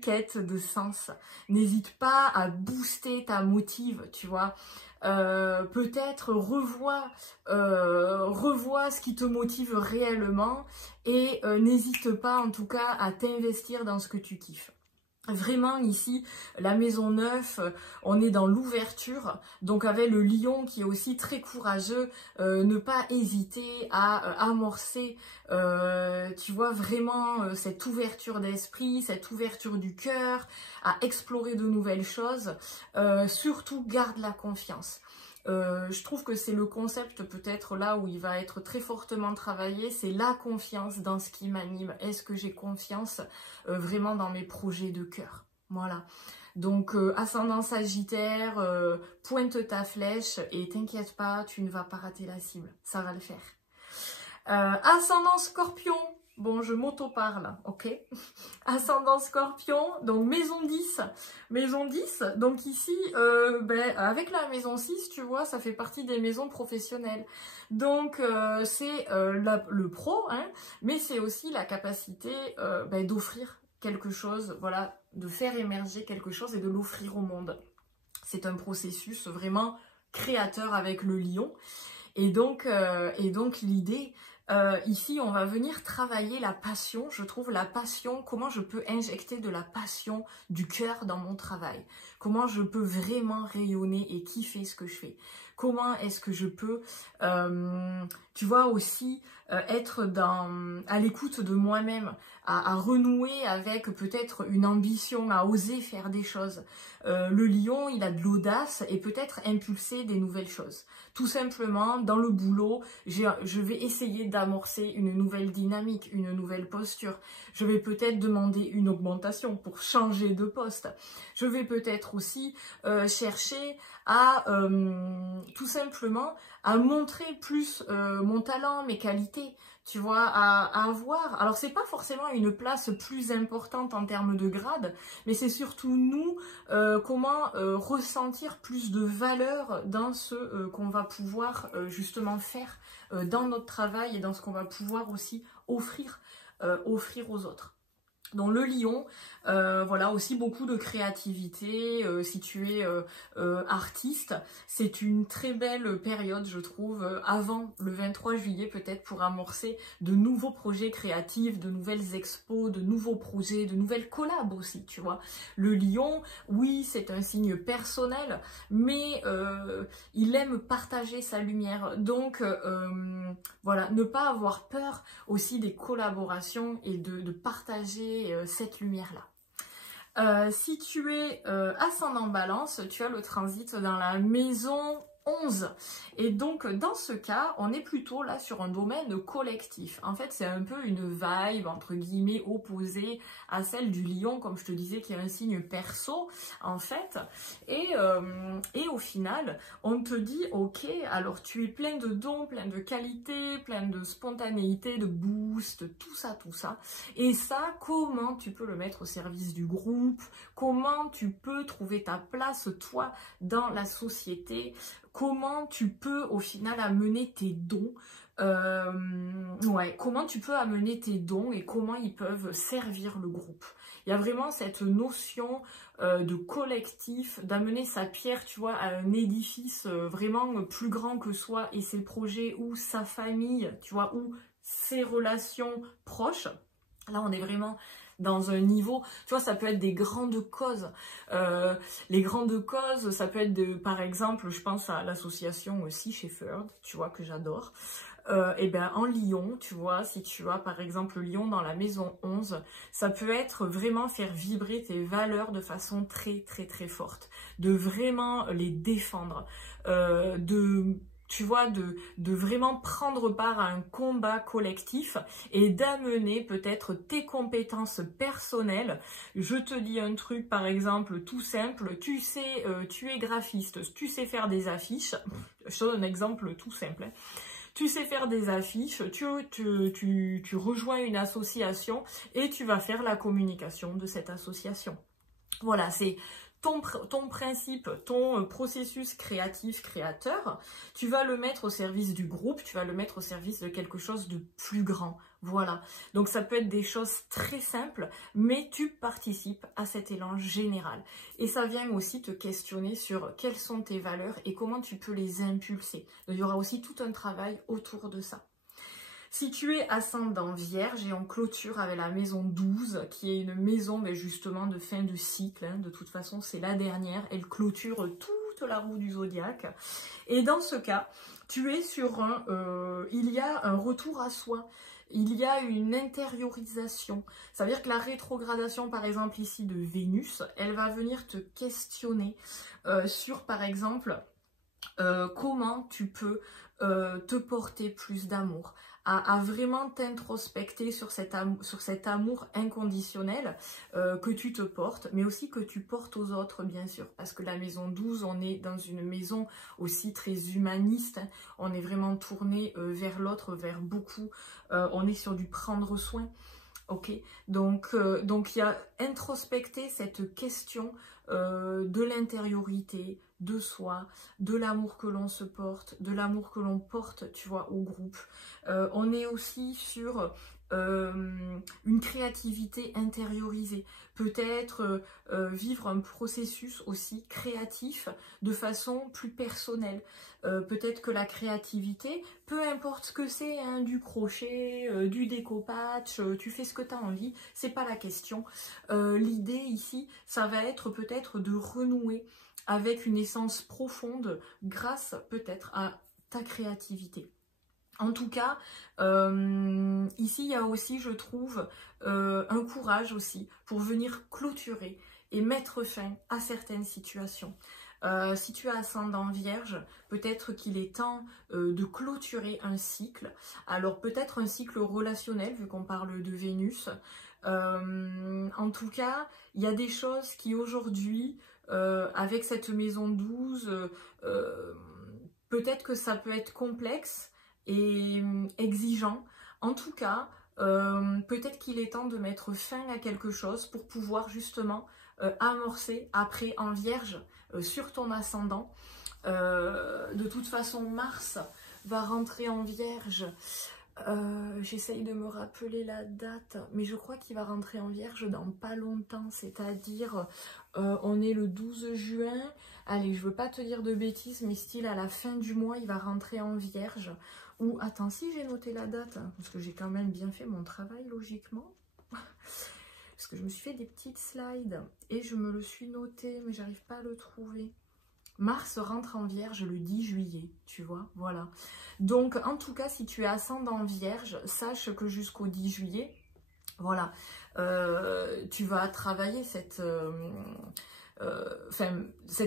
quêtes de sens. N'hésite pas à booster ta motive, tu vois. Peut-être revois ce qui te motive réellement et n'hésite pas en tout cas à t'investir dans ce que tu kiffes. Vraiment ici, la maison 9, on est dans l'ouverture, donc avec le lion qui est aussi très courageux, ne pas hésiter à amorcer, tu vois, vraiment cette ouverture d'esprit, cette ouverture du cœur, à explorer de nouvelles choses, surtout garde la confiance. Je trouve que c'est le concept peut-être là où il va être très fortement travaillé, c'est la confiance dans ce qui m'anime. Est-ce que j'ai confiance vraiment dans mes projets de cœur? Voilà. Donc ascendant Sagittaire, pointe ta flèche et t'inquiète pas, tu ne vas pas rater la cible, ça va le faire. Ascendant Scorpion. Bon, je m'auto-parle, ok. Ascendant Scorpion, donc maison 10. Maison 10, donc ici, avec la maison 6, tu vois, ça fait partie des maisons professionnelles. Donc, c'est le pro, hein, mais c'est aussi la capacité d'offrir quelque chose, voilà, de faire émerger quelque chose et de l'offrir au monde. C'est un processus vraiment créateur avec le lion. Et donc l'idée... ici, on va venir travailler la passion, je trouve la passion, comment je peux injecter de la passion du cœur dans mon travail, comment je peux vraiment rayonner et kiffer ce que je fais, comment est-ce que je peux, tu vois, aussi être à l'écoute de moi-même, à renouer avec peut-être une ambition, à oser faire des choses. Le lion, il a de l'audace et peut-être impulser des nouvelles choses. Tout simplement, dans le boulot, je vais essayer d'amorcer une nouvelle dynamique, une nouvelle posture. Je vais peut-être demander une augmentation pour changer de poste. Je vais peut-être aussi chercher à tout simplement à montrer plus mon talent, mes qualités, tu vois, à avoir. Alors c'est pas forcément une place plus importante en termes de grade, mais c'est surtout nous comment ressentir plus de valeur dans ce qu'on va pouvoir justement faire dans notre travail et dans ce qu'on va pouvoir aussi offrir aux autres. Dans le lion, voilà, aussi beaucoup de créativité, si tu es artiste, c'est une très belle période, je trouve, avant le 23 juillet peut-être pour amorcer de nouveaux projets créatifs, de nouvelles expos, de nouveaux projets, de nouvelles collabs aussi, tu vois. Le lion, oui, c'est un signe personnel, mais il aime partager sa lumière, donc voilà, ne pas avoir peur aussi des collaborations et de partager cette lumière-là. Si tu es ascendant Balance, tu as le transit dans la maison 11. Et donc, dans ce cas, on est plutôt là sur un domaine collectif. En fait, c'est un peu une vibe, entre guillemets, opposée à celle du lion, comme je te disais, qui est un signe perso, en fait. Et au final, on te dit, ok, alors tu es plein de dons, plein de qualités, plein de spontanéité, de boost, tout ça, tout ça. Et ça, comment tu peux le mettre au service du groupe? Comment tu peux trouver ta place, toi, dans la société? Comment tu peux au final amener tes dons, comment tu peux amener tes dons et comment ils peuvent servir le groupe. Il y a vraiment cette notion de collectif, d'amener sa pierre, tu vois, à un édifice vraiment plus grand que soi et ses projets ou sa famille, tu vois, ou ses relations proches. Là, on est vraiment dans un niveau, tu vois, ça peut être des grandes causes. Les grandes causes, ça peut être, par exemple, je pense à l'association Sea Shepherd, tu vois, que j'adore. Et bien en Lion, tu vois, si tu as par exemple Lion dans la maison 11, ça peut être vraiment faire vibrer tes valeurs de façon très très très forte, de vraiment les défendre, tu vois, de vraiment prendre part à un combat collectif et d'amener peut-être tes compétences personnelles. Je te dis un truc, par exemple, tout simple, tu sais, tu es graphiste, tu sais faire des affiches, je te donne un exemple tout simple, hein. Tu sais faire des affiches, tu rejoins une association et tu vas faire la communication de cette association. Voilà, c'est ton principe, ton processus créatif, créateur, tu vas le mettre au service du groupe, tu vas le mettre au service de quelque chose de plus grand. Voilà, donc ça peut être des choses très simples, mais tu participes à cet élan général. Et ça vient aussi te questionner sur quelles sont tes valeurs et comment tu peux les impulser. Donc, il y aura aussi tout un travail autour de ça. Si tu es ascendant Vierge et en clôture avec la maison 12, qui est une maison mais justement de fin de cycle, hein, de toute façon c'est la dernière, elle clôture toute la roue du zodiaque. Et dans ce cas, tu es sur il y a un retour à soi. Il y a une intériorisation. Ça veut dire que la rétrogradation, par exemple ici de Vénus, elle va venir te questionner sur, par exemple, comment tu peux te porter plus d'amour, à vraiment t'introspecter sur cet amour inconditionnel que tu te portes, mais aussi que tu portes aux autres, bien sûr, parce que la maison 12, on est dans une maison aussi très humaniste, hein. On est vraiment tourné vers l'autre, vers beaucoup, on est sur du prendre soin. Ok, donc il y a introspecter cette question de l'intériorité, de soi, de l'amour que l'on se porte, de l'amour que l'on porte, tu vois, au groupe. On est aussi sur une créativité intériorisée, peut-être vivre un processus aussi créatif de façon plus personnelle. Peut-être que la créativité, peu importe ce que c'est, hein, du crochet, du découpage, tu fais ce que tu as envie, c'est pas la question. L'idée ici, ça va être peut-être de renouer avec une essence profonde grâce peut-être à ta créativité. En tout cas, ici, il y a aussi, je trouve, un courage aussi pour venir clôturer et mettre fin à certaines situations. Si tu as ascendant Vierge, peut-être qu'il est temps de clôturer un cycle. Alors peut-être un cycle relationnel, vu qu'on parle de Vénus. En tout cas, il y a des choses qui aujourd'hui, avec cette maison 12, peut-être que ça peut être complexe et exigeant. En tout cas, peut-être qu'il est temps de mettre fin à quelque chose pour pouvoir justement amorcer après en Vierge sur ton ascendant. De toute façon, Mars va rentrer en Vierge J'essaye de me rappeler la date, mais je crois qu'il va rentrer en Vierge dans pas longtemps, c'est-à-dire on est le 12 juin, allez, je veux pas te dire de bêtises, mais style à la fin du mois, il va rentrer en Vierge. Ou, attends, si j'ai noté la date, parce que j'ai quand même bien fait mon travail logiquement, parce que je me suis fait des petites slides, et je me le suis noté, mais j'arrive pas à le trouver. Mars rentre en Vierge le 10 juillet, tu vois, voilà. Donc, en tout cas, si tu es ascendant Vierge, sache que jusqu'au 10 juillet, voilà, tu vas travailler cette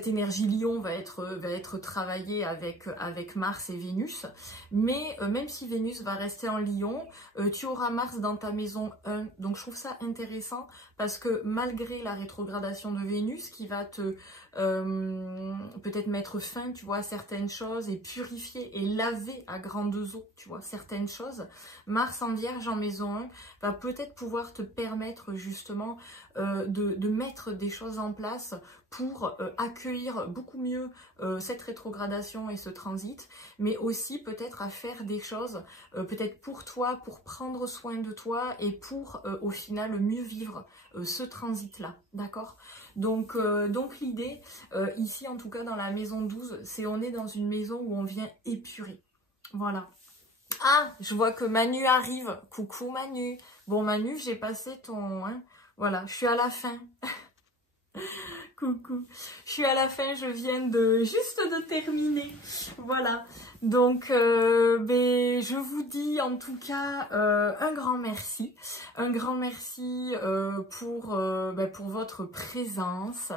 énergie Lion va être travaillée avec Mars et Vénus, mais même si Vénus va rester en Lion, tu auras Mars dans ta maison 1, donc je trouve ça intéressant parce que malgré la rétrogradation de Vénus qui va te peut-être mettre fin, tu vois, à certaines choses et purifier et laver à grandes eaux, tu vois, certaines choses, Mars en Vierge en maison 1 va peut-être pouvoir te permettre justement de mettre des choses en place pour accueillir beaucoup mieux cette rétrogradation et ce transit, mais aussi peut-être à faire des choses peut-être pour toi, pour prendre soin de toi et pour au final mieux vivre ce transit-là, d'accord ? Donc l'idée, ici en tout cas dans la maison 12, c'est on est dans une maison où on vient épurer, voilà. Ah, je vois que Manu arrive, coucou Manu. Bon Manu, j'ai passé ton... Hein, voilà, je suis à la fin. Coucou, je suis à la fin, je viens juste de terminer, voilà, donc je vous dis en tout cas un grand merci pour votre présence.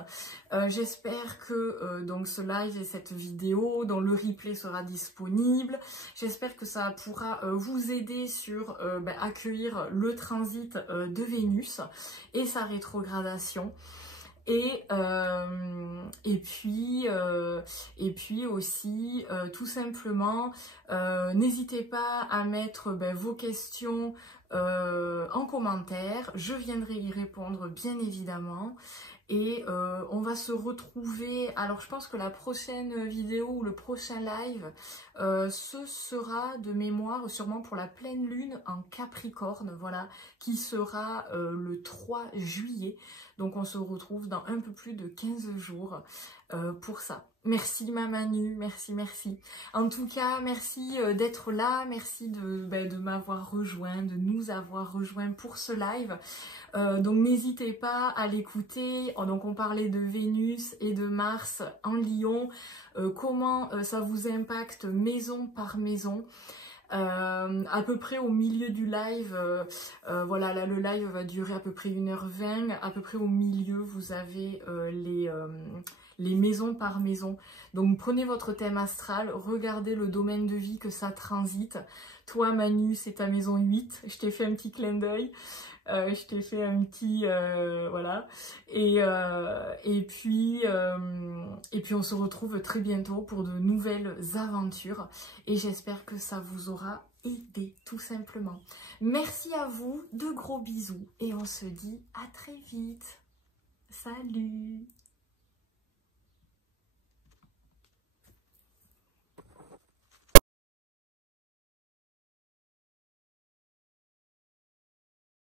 J'espère que donc ce live et cette vidéo dont le replay sera disponible, j'espère que ça pourra vous aider sur accueillir le transit de Vénus et sa rétrogradation. Et puis aussi, tout simplement, n'hésitez pas à mettre vos questions en commentaire. Je viendrai y répondre, bien évidemment. Et on va se retrouver, alors je pense que la prochaine vidéo ou le prochain live, ce sera de mémoire sûrement pour la pleine lune en Capricorne, voilà, qui sera le 3 juillet. Donc on se retrouve dans un peu plus de 15 jours pour ça. Merci ma Manu, merci, merci. En tout cas, merci d'être là, merci de m'avoir rejoint, de nous avoir rejoints pour ce live. Donc n'hésitez pas à l'écouter. Donc on parlait de Vénus et de Mars en Lion, comment ça vous impacte maison par maison. À peu près au milieu du live, voilà, là le live va durer à peu près 1h20, à peu près au milieu vous avez les maisons par maison. Donc prenez votre thème astral, regardez le domaine de vie que ça transite. Toi Manu, c'est ta maison 8, je t'ai fait un petit clin d'œil. Je t'ai fait un petit voilà, et puis on se retrouve très bientôt pour de nouvelles aventures et j'espère que ça vous aura aidé tout simplement. Merci à vous, de gros bisous et on se dit à très vite. Salut!